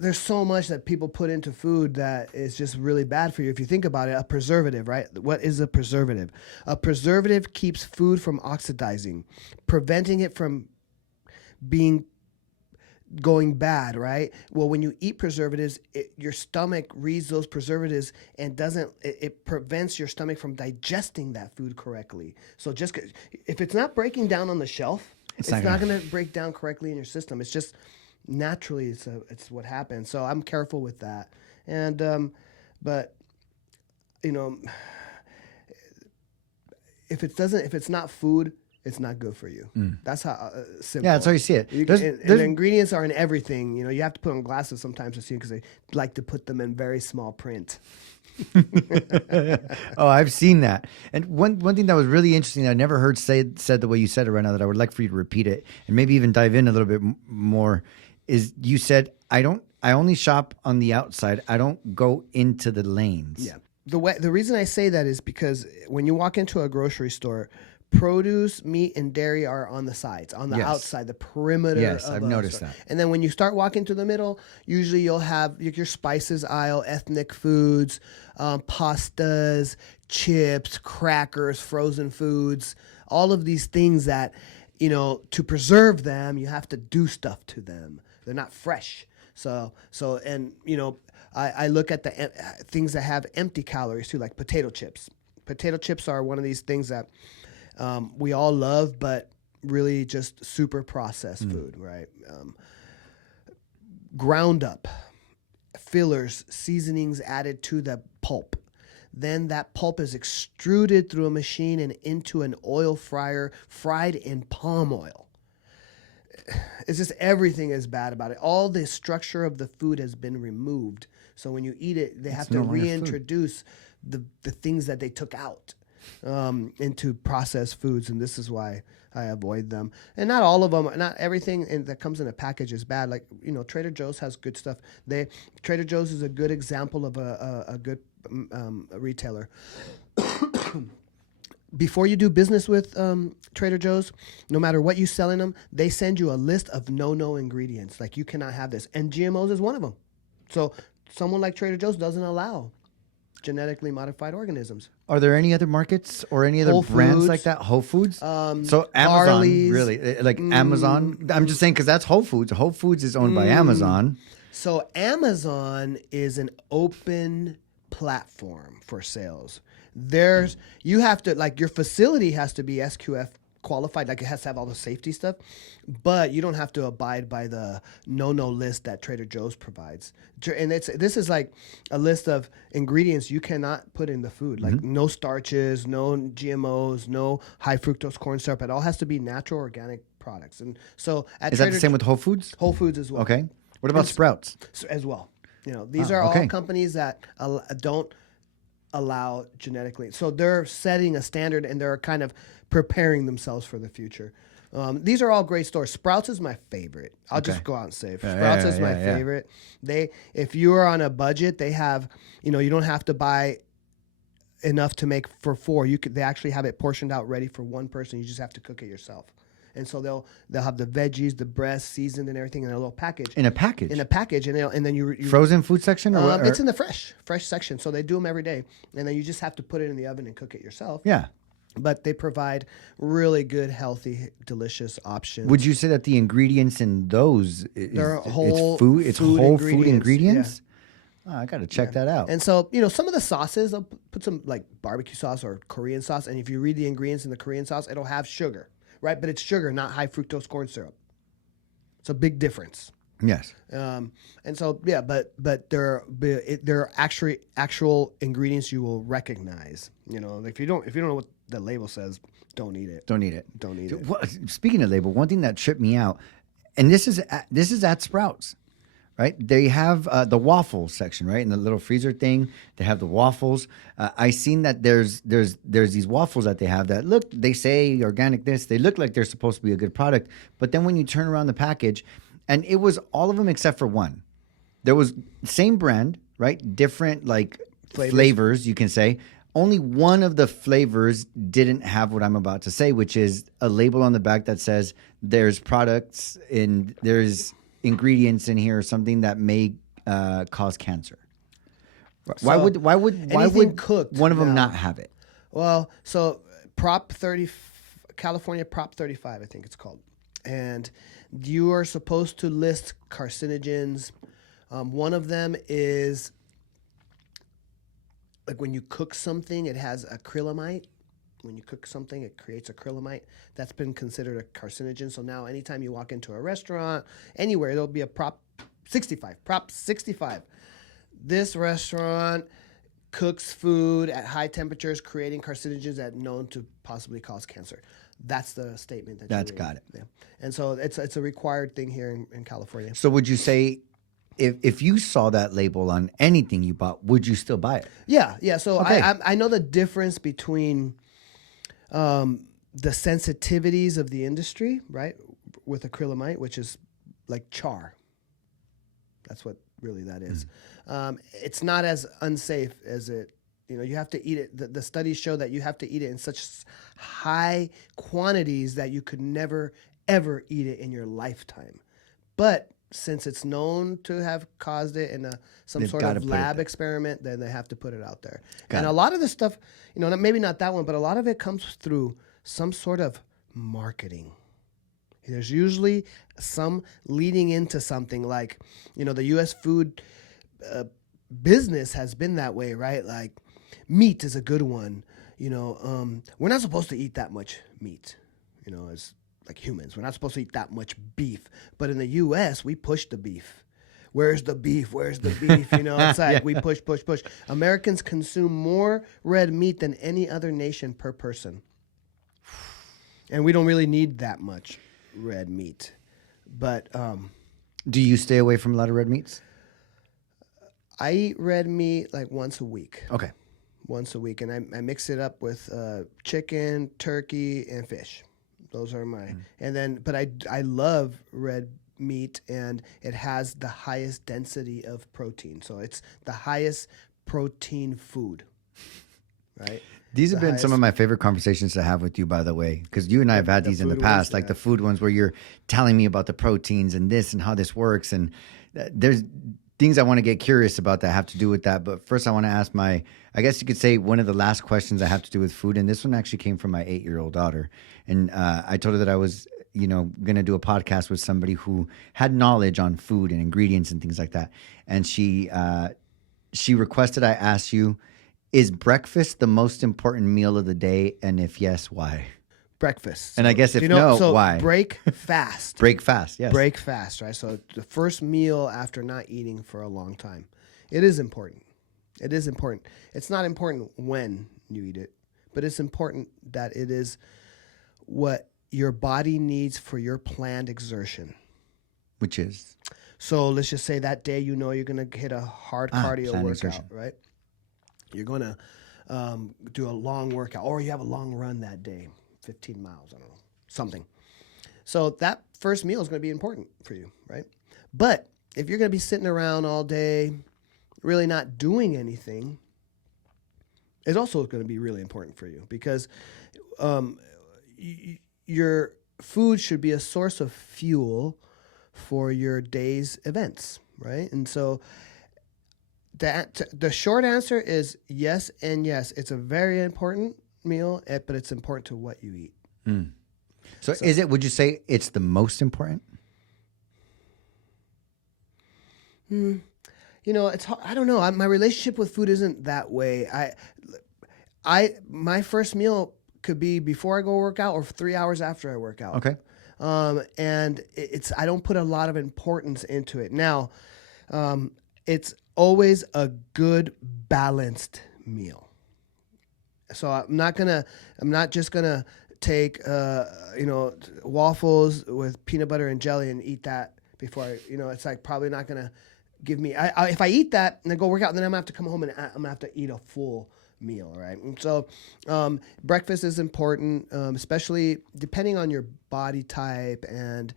there's so much that people put into food that is just really bad for you. If you think about it, a preservative, right? What is a preservative? A preservative keeps food from oxidizing, preventing it from going bad, right? Well, when you eat preservatives, your stomach reads those preservatives and it prevents your stomach from digesting that food correctly. So if it's not breaking down on the shelf, it's not going to break down correctly in your system. It's just naturally, it's what happens. So I'm careful with that. And, but if it's not food, it's not good for you. That's how simple. Yeah, that's how you see it. And the ingredients are in everything. You have to put on glasses sometimes to see because they like to put them in very small print. Oh, I've seen that. And one thing that was really interesting that I never heard said the way you said it right now, that I would like for you to repeat it and maybe even dive in a little bit more, is you said, I only shop on the outside. I don't go into the lanes. Yeah. The reason I say that is because when you walk into a grocery store, produce, meat, and dairy are on the sides, on the outside, the perimeter. Yes, I've noticed that. And then when you start walking to the middle, usually you'll have your spices aisle, ethnic foods, pastas, chips, crackers, frozen foods, all of these things that, to preserve them, you have to do stuff to them. They're not fresh. I look at the things that have empty calories too, like potato chips. Potato chips are one of these things that we all love, but really just super processed food, right? Ground up, fillers, seasonings added to the pulp. Then that pulp is extruded through a machine and into an oil fryer, fried in palm oil. It's just everything is bad about it. All the structure of the food has been removed. So when you eat it, they have to reintroduce the things that they took out into processed foods, and this is why I avoid them. And not all of them, not everything that comes in a package is bad. Like, Trader Joe's has good stuff. Trader Joe's is a good example of a good retailer. Before you do business with Trader Joe's, no matter what you selling them, they send you a list of no ingredients. Like, you cannot have this. And GMOs is one of them. So someone like Trader Joe's doesn't allow genetically modified organisms. Are there any other markets or any other brands like that? Whole Foods? So Amazon, Barley's, really? Like Amazon? I'm just saying because that's Whole Foods. Whole Foods is owned by Amazon. So Amazon is an open platform for sales. You have to, like, your facility has to be SQF qualified, like it has to have all the safety stuff, but you don't have to abide by the no list that Trader Joe's provides. And this is like a list of ingredients you cannot put in the food, like no starches, no GMOs, no high fructose corn syrup. It all has to be natural, organic products. And so is that the same with Whole Foods? Whole Foods as well. Okay. What about Sprouts? As well. These are all companies that don't allow genetically. So they're setting a standard and they're kind of preparing themselves for the future. These are all great stores. Sprouts is my favorite. I'll just go out and say Sprouts is my favorite. If you are on a budget, they have, you don't have to buy enough to make for four. They actually have it portioned out ready for one person. You just have to cook it yourself. And so they'll have the veggies, the breast, seasoned and everything in a little package. In a package, and then you frozen food section or what? It's in the fresh section. So they do them every day, and then you just have to put it in the oven and cook it yourself. Yeah. But they provide really good, healthy, delicious options. Would you say that the ingredients in those they're whole food? It's whole food ingredients. Yeah. Oh, I got to check that out. And so, some of the sauces, I'll put some like barbecue sauce or Korean sauce. And if you read the ingredients in the Korean sauce, it'll have sugar, right? But it's sugar, not high fructose corn syrup. It's a big difference. Yes. And so, yeah, but they're actual ingredients you will recognize. If you don't know what the label says, don't eat it. Don't eat it. Don't eat it. Well, speaking of label, one thing that tripped me out, and this is at Sprouts, right? They have the waffle section, right, in the little freezer thing. They have the waffles. I seen that there's these waffles that they have that look. They say organic. They look like they're supposed to be a good product, but then when you turn around the package, and it was all of them except for one. There was same brand, right? Different like flavors you can say. Only one of the flavors didn't have what I'm about to say, which is a label on the back that says there's products and there's ingredients in here or something that may cause cancer. Why would cooked one of them not have it? Well, so California Prop 35, I think it's called, and you are supposed to list carcinogens. One of them is like when you cook something, it has acrylamide. When you cook something, it creates acrylamide. That's been considered a carcinogen. So now anytime you walk into a restaurant, anywhere, there'll be a Prop 65. Prop 65. This restaurant cooks food at high temperatures, creating carcinogens that are known to possibly cause cancer. That's the statement. That's got it. Yeah. And so it's a required thing here in California. So would you say if you saw that label on anything you bought, would you still buy it? Yeah. So okay. I know the difference between the sensitivities of the industry, right, with acrylamide, which is like char. That's what really that is. It's not as unsafe as it. You have to eat it. The studies show that you have to eat it in such high quantities that you could never, ever eat it in your lifetime. But since it's known to have caused it in some sort of lab experiment, then they have to put it out there. And a lot of this stuff, maybe not that one, but a lot of it comes through some sort of marketing. There's usually some leading into something like, the U.S. food business has been that way, right? Like meat is a good one. We're not supposed to eat that much meat, as like humans. We're not supposed to eat that much beef. But in the U.S., we push the beef. Where's the beef? Where's the beef? It's like we push. Americans consume more red meat than any other nation per person. And we don't really need that much red meat. But do you stay away from a lot of red meats? I eat red meat like once a week. Okay. Once a week. And I mix it up with chicken, turkey, and fish. Those are my, and then, but I love red meat, and it has the highest density of protein. So it's the highest protein food, right? These have been some of my favorite conversations to have with you, by the way, because you and I have had these in the past, like the food ones where you're telling me about the proteins and this and how this works. And there's things I want to get curious about that have to do with that. But first I want to ask I guess you could say one of the last questions I have to do with food. And this one actually came from my 8-year-old daughter. And I told her that I was, going to do a podcast with somebody who had knowledge on food and ingredients and things like that. And she requested I ask you, is breakfast the most important meal of the day? And if yes, why? Breakfast. And I guess if no, why? Break fast. Break fast, yes. Break fast, right? So the first meal after not eating for a long time. It is important. It is important. It's not important when you eat it, but it's important that it is what your body needs for your planned exertion. Which is? So let's just say that day you're going to hit a hard cardio workout, right? You're going to do a long workout, or you have a long run that day, 15 miles, I don't know, something. So that first meal is going to be important for you, right? But if you're going to be sitting around all day, really not doing anything, it's also going to be really important for you, because your food should be a source of fuel for your day's events, right? And so the short answer is yes and yes. It's a very important meal, but it's important to what you eat. Mm. So would you say it's the most important? You know, I don't know. My relationship with food isn't that way. My first meal could be before I go work out or 3 hours after I work out. Okay. And I don't put a lot of importance into it. Now, it's always a good balanced meal. So I'm not just gonna take waffles with peanut butter and jelly and eat that before it's like probably not gonna give me. If I eat that and then go work out, then I'm gonna have to come home and I'm gonna have to eat a full meal, right? And so breakfast is important, especially depending on your body type and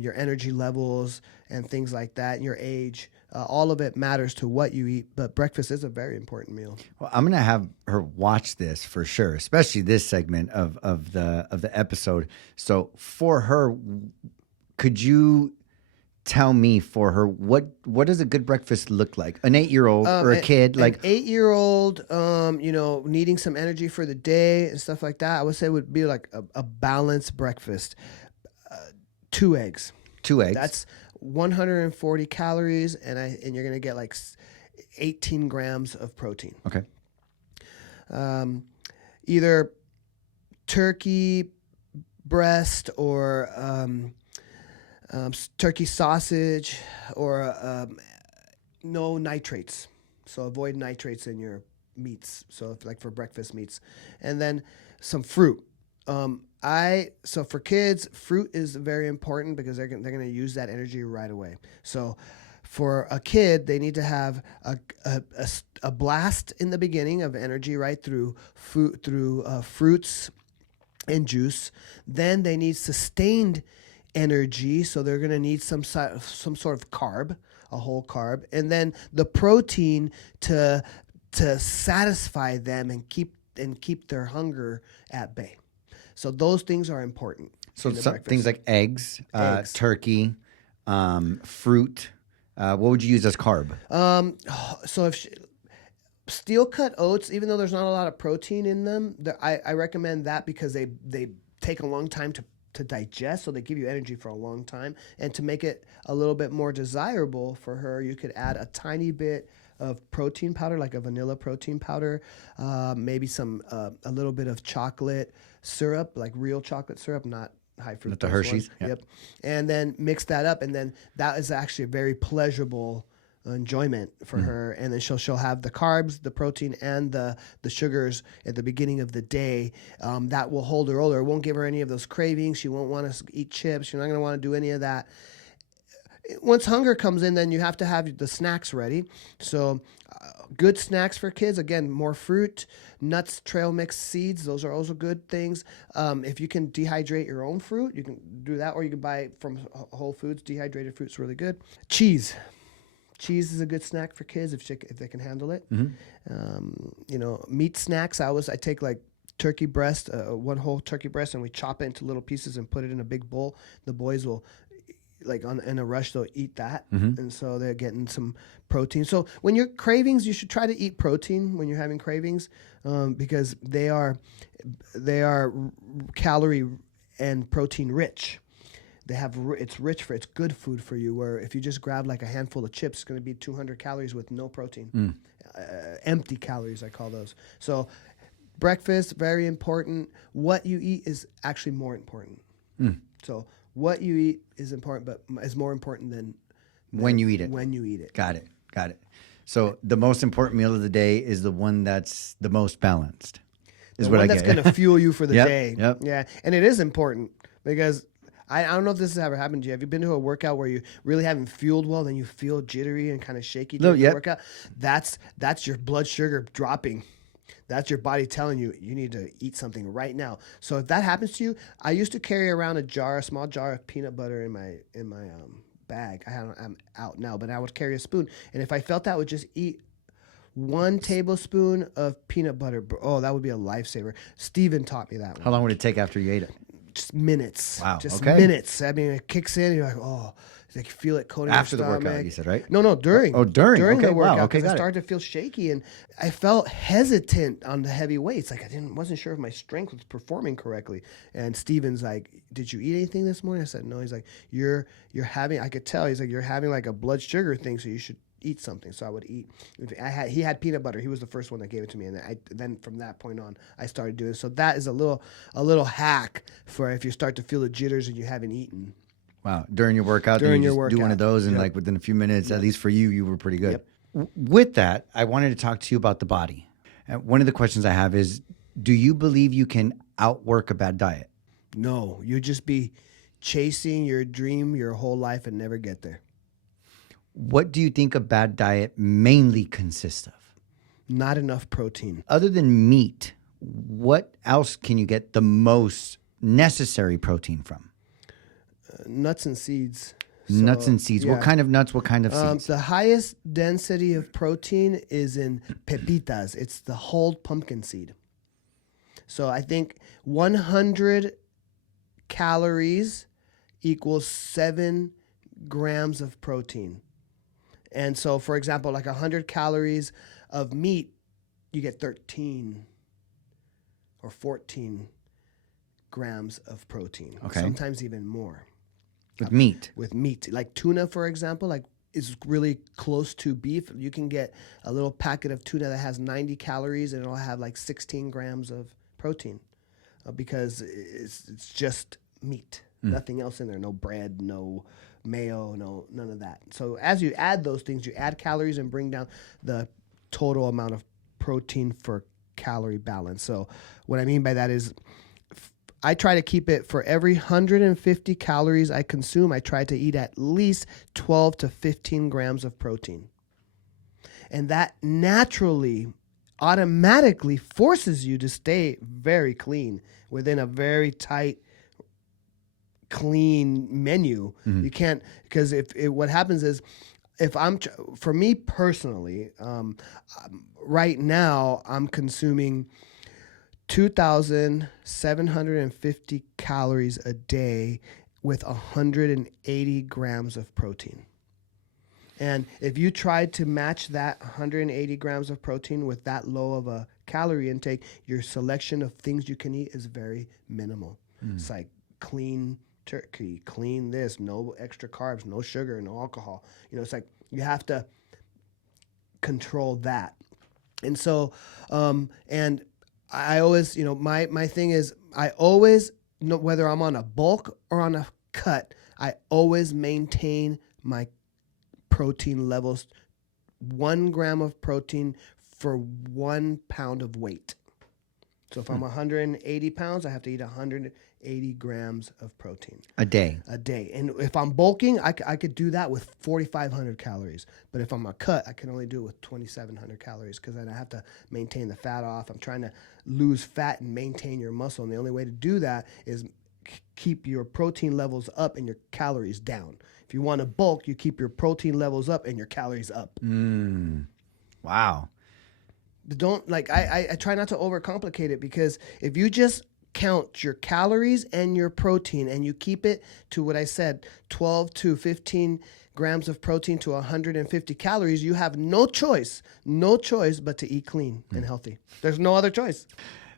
your energy levels and things like that, and your age. All of it matters to what you eat, but breakfast is a very important meal. Well, I'm gonna have her watch this for sure, especially this segment of the episode. So for her, could you tell me for her what does a good breakfast look like? An 8-year-old or a kid, like an 8-year-old, needing some energy for the day and stuff like that. I would say would be like a balanced breakfast. 2 eggs. 2 eggs. That's 140 calories, and you're gonna get like 18 grams of protein. Okay. Either turkey breast or turkey sausage, or no nitrates. So avoid nitrates in your meats. So like for breakfast meats, and then some fruit. So for kids, fruit is very important because they're going to use that energy right away. So for a kid, they need to have a blast in the beginning of energy, right, through fruits and juice. Then they need sustained energy, so they're going to need some sort of carb, a whole carb, and then the protein to satisfy them and keep their hunger at bay. So those things are important. So things like eggs, turkey, fruit. What would you use as carb? So if steel cut oats, even though there's not a lot of protein in them, I recommend that because they take a long time to digest, so they give you energy for a long time. And to make it a little bit more desirable for her, you could add a tiny bit of protein powder, like a vanilla protein powder, maybe a little bit of chocolate syrup, like real chocolate syrup, not high fructose. Not the Hershey's. Yep. And then mix that up, and then that is actually a very pleasurable enjoyment for her. And then she'll have the carbs, the protein, and the sugars at the beginning of the day. That will hold her over. It won't give her any of those cravings. She won't want to eat chips. She's not going to want to do any of that. Once hunger comes in, then you have to have the snacks ready. So good snacks for kids, again, more fruit, nuts, trail mix, seeds. Those are also good things. If you can dehydrate your own fruit, you can do that, or you can buy from Whole Foods. Dehydrated fruit's really good. Cheese is a good snack for kids if they can handle it. Mm-hmm. Meat snacks. I take like turkey breast, one whole turkey breast, and we chop it into little pieces and put it in a big bowl. The boys will, in a rush, they'll eat that. Mm-hmm. And so they're getting some protein. So when you're cravings, you should try to eat protein when you're having cravings, because they are calorie and protein rich. It's good food for you, where if you just grab like a handful of chips, it's going to be 200 calories with no protein. Empty calories, I call those. So breakfast, very important. What you eat is actually more important. So what you eat is important, but is more important than when you eat it. When you eat it. Got it. So the most important meal of the day is the one that's the most balanced. Is the what one I that's get. going to fuel you for the day. Yep. Yeah, and it is important because I don't know if this has ever happened to you. Have you been to a workout where you really haven't fueled well, then you feel jittery and kind of shaky during the workout? That's your blood sugar dropping. That's your body telling you need to eat something right now. So if that happens to you, I used to carry around a small jar of peanut butter in my bag. I'm out now, but I would carry a spoon, and if I felt that, I would just eat 1 tablespoon of peanut butter. Oh, that would be a lifesaver. Steven taught me that one. How long would it take after you ate it? Just minutes. Wow. Just okay. minutes. I mean, it kicks in. You're like, oh, it's like you feel it coating after your stomach. the workout, you said, right? No, during. Oh, during. During okay. the workout. Wow. Okay, I started to feel shaky, and I felt hesitant on the heavy weights. Like wasn't sure if my strength was performing correctly. And Steven's like, "Did you eat anything this morning?" I said, "No." He's like, "You're having." I could tell. He's like, "You're having like a blood sugar thing, so you should eat something." So I would eat. He had peanut butter. He was the first one that gave it to me, and then from that point on, I started doing it. So that is a little hack for if you start to feel the jitters and you haven't eaten. Wow. During your workout, During your do one workout. of those, and like within a few minutes, at least for you were pretty good. Yep. With that, I wanted to talk to you about the body. One of the questions I have is, do you believe you can outwork a bad diet? No, you just be chasing your dream your whole life and never get there. What do you think a bad diet mainly consists of? Not enough protein. Other than meat, what else can you get the most necessary protein from? Nuts and seeds. Nuts and seeds. Yeah. What kind of nuts? What kind of seeds? The highest density of protein is in pepitas. It's the whole pumpkin seed. So I think 100 calories equals 7 grams of protein. And so, for example, like 100 calories of meat, you get 13 or 14 grams of protein. Okay. Sometimes even more. With meat. With meat. Like tuna, for example, like is really close to beef. You can get a little packet of tuna that has 90 calories and it'll have like 16 grams of protein because it's just meat. Nothing else in there. No bread, no mayo, none of that. So as you add those things, you add calories and bring down the total amount of protein for calorie balance. So what I mean by that is I try to keep it for every 150 calories I consume, I try to eat at least 12 to 15 grams of protein. And that naturally, automatically forces you to stay very clean within a very tight, clean menu. Mm-hmm. You can't, because what happens is, for me personally, right now I'm consuming 2,750 calories a day with 180 grams of protein. And if you tried to match that 180 grams of protein with that low of a calorie intake, your selection of things you can eat is very minimal. It's like clean turkey, clean this, no extra carbs, no sugar, no alcohol. It's like you have to control that. And so, and I always, my thing is I always, whether I'm on a bulk or on a cut, I always maintain my protein levels, 1 gram of protein for 1 pound of weight. So if I'm 180 pounds, I have to eat 180 grams of protein. A day. And if I'm bulking, I could do that with 4,500 calories. But if I'm a cut, I can only do it with 2,700 calories because then I have to maintain the fat off. I'm trying to lose fat and maintain your muscle. And the only way to do that is keep your protein levels up and your calories down. If you want to bulk, you keep your protein levels up and your calories up. Wow. But I try not to overcomplicate it because if you just count your calories and your protein and you keep it to what I said, 12 to 15 grams of protein to 150 calories, you have no choice but to eat clean and healthy. There's no other choice.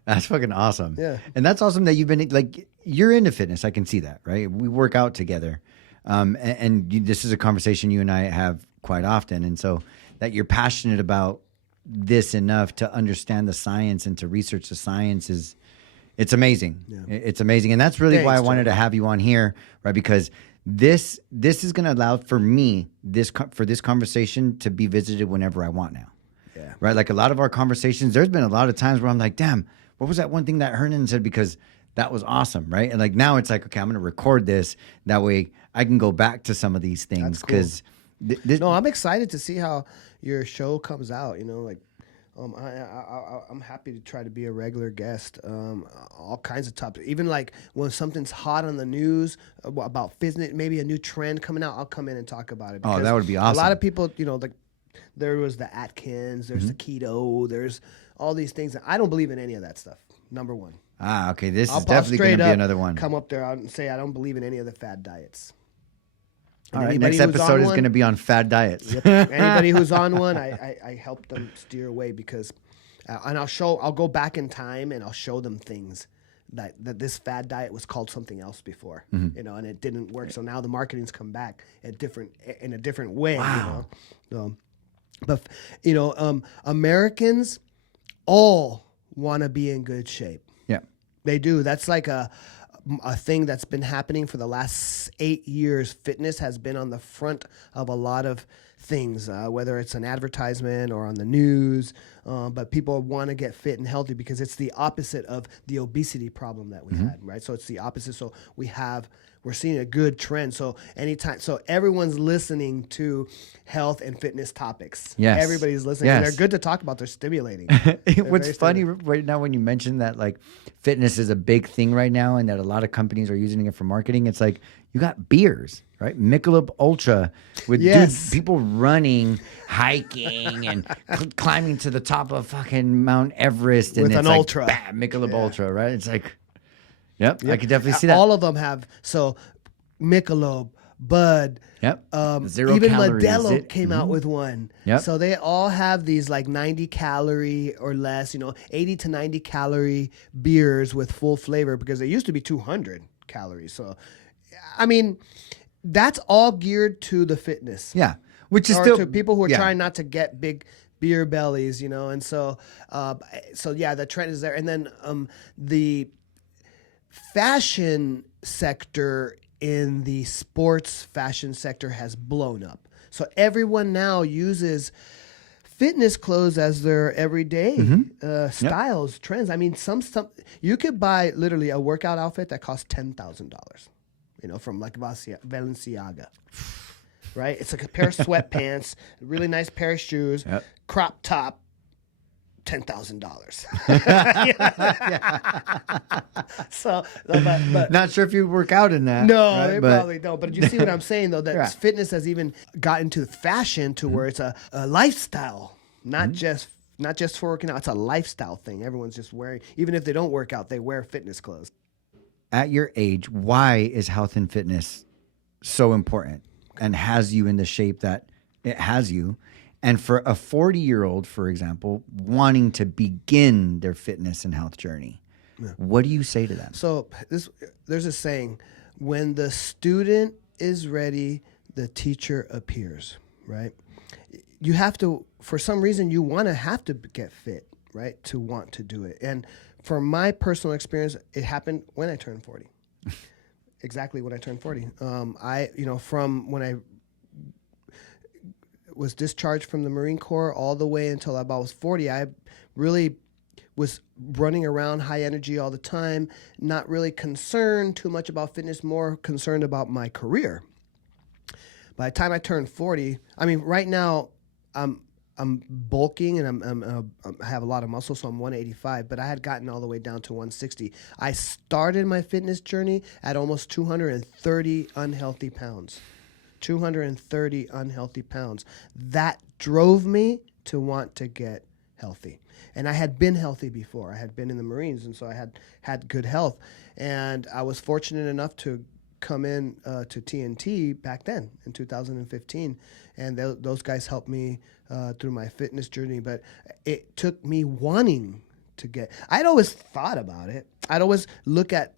That's fucking awesome. Yeah. And that's awesome that you've been, like, you're into fitness. I can see that, right? We work out together. This is a conversation you and I have quite often. And so that you're passionate about this enough to understand the science and to research the science it's amazing. Yeah. It's amazing. And that's really why I wanted to have you on here, right? Because this is going to allow for me for this conversation to be visited whenever I want now. Yeah. Right. Like a lot of our conversations, there's been a lot of times where I'm like, damn, what was that one thing that Hernan said? Because that was awesome, right? And like now it's like, okay, I'm going to record this. That way I can go back to some of these things That's cool. because No, I'm excited to see how your show comes out. You know, like I'm happy to try to be a regular guest. All kinds of topics, even like when something's hot on the news about fitness, maybe a new trend coming out, I'll come in and talk about it. Oh, that would be awesome. A lot of people, you know, like there was the Atkins, there's the keto, there's all these things. I don't believe in any of that stuff. Number one. Okay, this I'll is definitely going to be another one. Come up there and say I don't believe in any of the fad diets. All right, next episode is going to be on fad diets. Yep. Anybody who's on one, I help them steer away because, and I'll go back in time and I'll show them things that this fad diet was called something else before, you know, and it didn't work. So now the marketing's come back in a different way. Wow. You know? But you know, Americans all want to be in good shape. Yeah, they do. That's like a thing that's been happening for the last 8 years. Fitness has been on the front of a lot of things, whether it's an advertisement or on the news. But people want to get fit and healthy because it's the opposite of the obesity problem that we had, right? So it's the opposite. So we're seeing a good trend. So everyone's listening to health and fitness topics. Yes. Everybody's listening. Yes. And they're good to talk about. They're stimulating. What's funny right now when you mention that like fitness is a big thing right now and that a lot of companies are using it for marketing, it's like you got beers, right? Michelob Ultra with people running, hiking, and climbing to the top of fucking Mount Everest. And With it's an like, Ultra. Bam, Michelob Ultra, right? It's like, yep, I could definitely see that. All of them have. So Michelob, Bud, Yep. Zero even calories. Modelo came out with one. Yep. So they all have these like 90 calorie or less, 80 to 90 calorie beers with full flavor because they used to be 200 calories. So, I mean, that's all geared to the fitness. Yeah, which is or still to people who are trying not to get big beer bellies, and so yeah, the trend is there. And then the fashion sector in the sports fashion sector has blown up. So everyone now uses fitness clothes as their everyday styles, trends. I mean, some you could buy literally a workout outfit that costs $10,000, from like Balenciaga. Right? It's like a pair of sweatpants, a really nice pair of shoes, crop top, $10,000. So, but not sure if you work out in that. no, right? they probably don't. But you see what I'm saying, though, that fitness has even gotten to fashion to where it's a lifestyle, not just for working out. It's a lifestyle thing. Everyone's just wearing, even if they don't work out, they wear fitness clothes. At your age, why is health and fitness so important and has you in the shape that it has you? And for a 40-year-old, for example, wanting to begin their fitness and health journey, what do you say to them? So there's a saying, when the student is ready, the teacher appears, right? You have to, for some reason, you have to get fit, right, to want to do it. And for my personal experience, it happened when I turned 40. Exactly when I turned 40. From when I was discharged from the Marine Corps all the way until about I was 40, I really was running around high energy all the time, not really concerned too much about fitness, more concerned about my career. By the time I turned 40, I mean, right now I'm bulking and I have a lot of muscle, so I'm 185, but I had gotten all the way down to 160. I started my fitness journey at almost 230 unhealthy pounds. 230 unhealthy pounds. That drove me to want to get healthy. And I had been healthy before. I had been in the Marines, and so I had good health. And I was fortunate enough to come in to TNT back then in 2015. And those guys helped me through my fitness journey. But it took me wanting to get... I'd always thought about it. I'd always look at...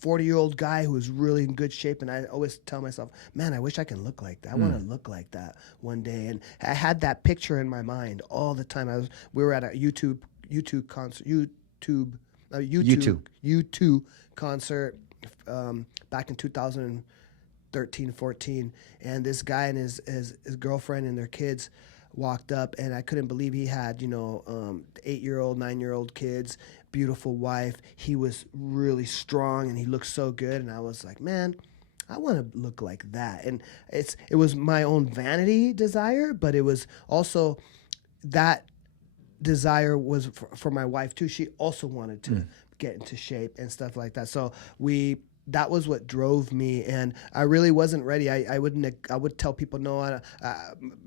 40-year-old guy who was really in good shape, and I always tell myself, man, I wish I can look like that. I want to look like that one day. And I had that picture in my mind all the time. We were at a YouTube concert, U2 concert back in 2013, 14, and this guy and his girlfriend and their kids walked up, and I couldn't believe he had 8-year-old, 9-year-old kids, beautiful wife. He was really strong and he looked so good. And I was like, man, I want to look like that. And it was my own vanity desire, but it was also that desire was for my wife too. She also wanted to get into shape and stuff like that. So that was what drove me, and I really wasn't ready. I would tell people no.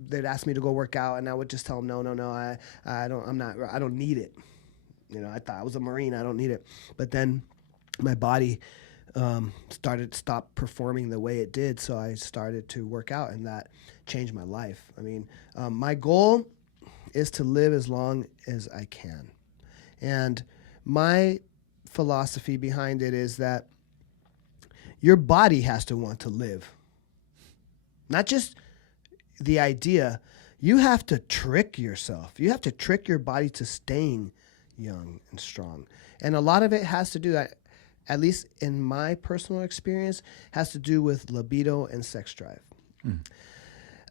They'd ask me to go work out, and I would just tell them no. I don't need it. I thought I was a Marine. I don't need it. But then my body stopped performing the way it did, so I started to work out, and that changed my life. I mean, my goal is to live as long as I can, and my philosophy behind it is that your body has to want to live. Not just the idea. You have to trick yourself. You have to trick your body to staying young and strong. And a lot of it has to do, at least in my personal experience, has to do with libido and sex drive.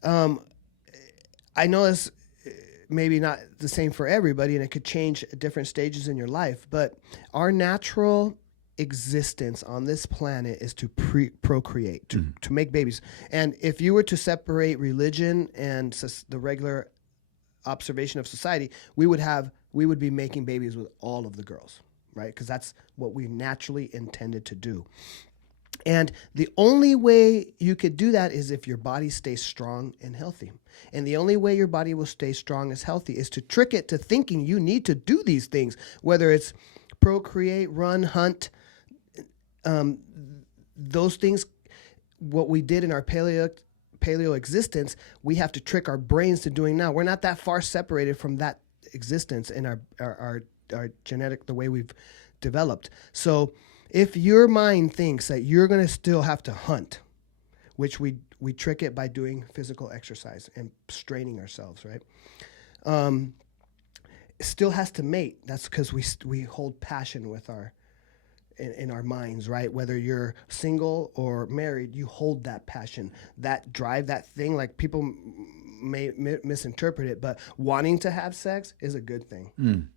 I know it's maybe not the same for everybody, and it could change at different stages in your life, but our natural existence on this planet is to procreate, to make babies. And if you were to separate religion and the regular observation of society, we would be making babies with all of the girls, right? Because that's what we naturally intended to do. And the only way you could do that is if your body stays strong and healthy. And the only way your body will stay strong and healthy is to trick it to thinking you need to do these things, whether it's procreate, run, hunt, those things. What we did in our paleo existence, we have to trick our brains to doing now. We're not that far separated from that existence in our genetic, the way we've developed. So if your mind thinks that you're going to still have to hunt, which we trick it by doing physical exercise and straining ourselves, right? It still has to mate. That's because we hold passion with in our minds, right? Whether you're single or married, you hold that passion, that drive, that thing. Like people may misinterpret it, but wanting to have sex is a good thing.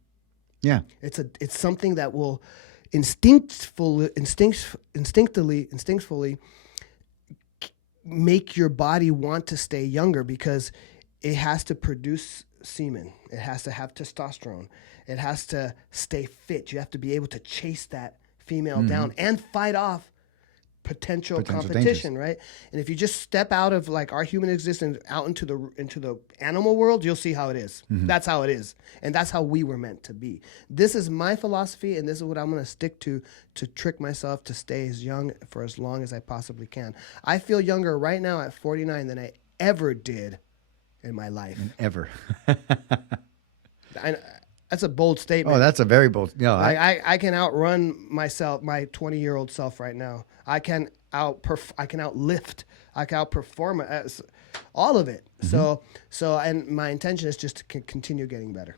Yeah, it's something that will instinctively make your body want to stay younger, because it has to produce semen. It has to have testosterone. It has to stay fit. You have to be able to chase that female down and fight off potential competition, dangers. Right? And if you just step out of like our human existence out into the animal world, you'll see how it is. That's how it is, and that's how we were meant to be. This is my philosophy, and this is what I'm going to stick to trick myself to stay as young for as long as I possibly can. I feel younger right now at 49 than I ever did in my life. Ever. That's a bold statement. Oh, that's a very bold. No, I can outrun myself, my 20-year-old self right now. I can outlift. I can outperform all of it. So and my intention is just to continue getting better.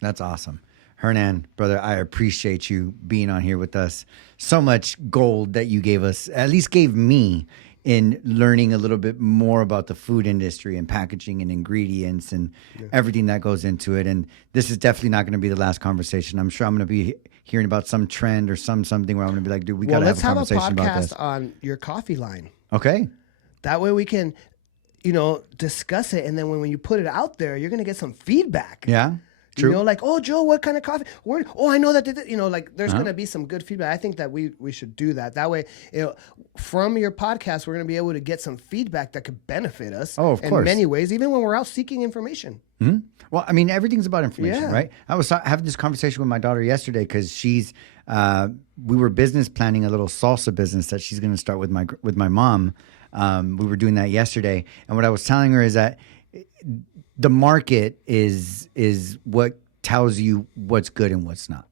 That's awesome. Hernan, brother, I appreciate you being on here with us. So much gold that you gave us, at least gave me, in learning a little bit more about the food industry and packaging and ingredients and everything that goes into it. And this is definitely not going to be the last conversation. I'm sure I'm going to be hearing about some trend or something where I'm going to be like, dude, we got to have a conversation about this. Let's have a podcast on your coffee line. Okay. That way we can, discuss it. And then when you put it out there, you're going to get some feedback. Yeah. True. Like, oh, Joe, what kind of coffee? I know that, there's going to be some good feedback. I think that we should do that. That way, from your podcast, we're going to be able to get some feedback that could benefit us in many ways, even when we're out seeking information. Mm-hmm. Well, I mean, everything's about information, right? I was having this conversation with my daughter yesterday because she's, we were business planning a little salsa business that she's going to start with my mom. We were doing that yesterday. And what I was telling her is that the market is what tells you what's good and what's not,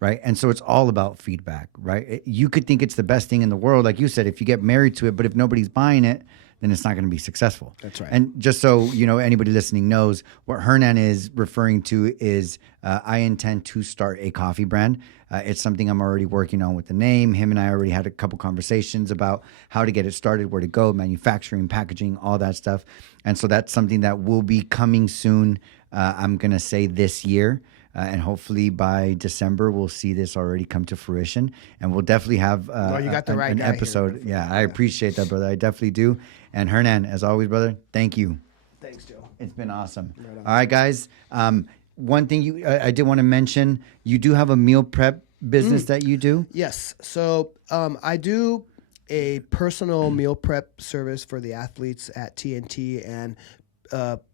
right? And so it's all about feedback, right? You could think it's the best thing in the world, like you said, if you get married to it, but if nobody's buying it, then it's not going to be successful. That's right. And just so anybody listening knows, what Hernan is referring to is I intend to start a coffee brand. It's something I'm already working on with the name. Him and I already had a couple conversations about how to get it started, where to go, manufacturing, packaging, all that stuff. And so that's something that will be coming soon. I'm going to say this year. and hopefully by December we'll see this already come to fruition, and we'll definitely have you got the right an guy here, episode. man. Yeah, I appreciate that, brother. I definitely do. And Hernan, as always, brother, thank you. Thanks, Joe. It's been awesome. Right on. All right, guys. One thing I did want to mention, you do have a meal prep business that you do. Yes. So I do a personal meal prep service for the athletes at TNT and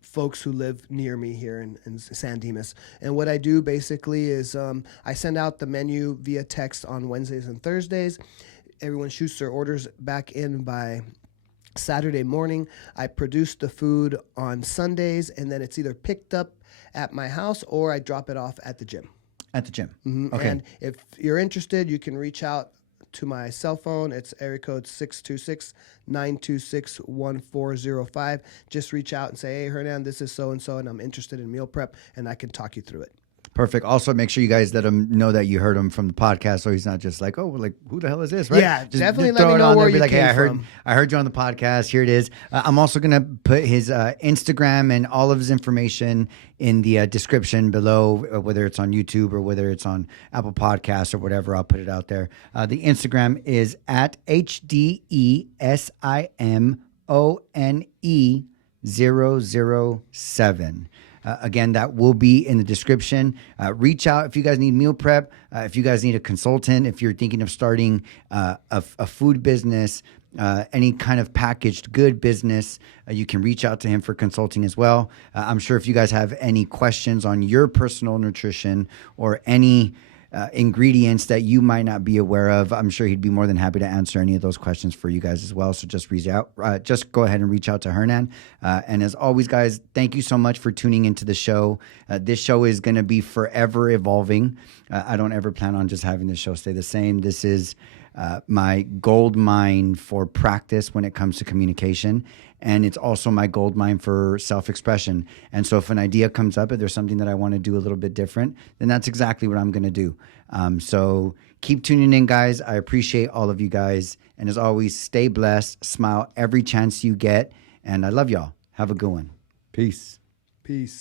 folks who live near me here in San Dimas. And what I do basically is I send out the menu via text on Wednesdays and Thursdays. Everyone shoots their orders back in by Saturday morning. I produce the food on Sundays, and then it's either picked up at my house or I drop it off at the gym. At the gym. Okay. And if you're interested, you can reach out to my cell phone. It's area code 626-926-1405. Just reach out and say, hey, Hernan, this is so-and-so, and I'm interested in meal prep, and I can talk you through it. Perfect. Also, make sure you guys let him know that you heard him from the podcast, so he's not just like, "Oh, like who the hell is this?" Right? Yeah, just, definitely just let throw me it know on where there. Be you like, "Hey, came from." I heard you on the podcast. Here it is." I'm also gonna put his Instagram and all of his information in the description below, whether it's on YouTube or whether it's on Apple Podcasts or whatever. I'll put it out there. The Instagram is at HDESIMONE007. Again, that will be in the description. Reach out if you guys need meal prep, if you guys need a consultant, if you're thinking of starting a food business, any kind of packaged good business, you can reach out to him for consulting as well. I'm sure if you guys have any questions on your personal nutrition or any ingredients that you might not be aware of, I'm sure he'd be more than happy to answer any of those questions for you guys as well. So just reach out, just go ahead and reach out to Hernan. And as always, guys, thank you so much for tuning into the show. This show is going to be forever evolving. I don't ever plan on just having the show stay the same. This is my gold mine for practice when it comes to communication. And it's also my gold mine for self-expression. And so if an idea comes up, if there's something that I want to do a little bit different, then that's exactly what I'm going to do. So keep tuning in, guys. I appreciate all of you guys. And as always, stay blessed, smile every chance you get. And I love y'all. Have a good one. Peace. Peace.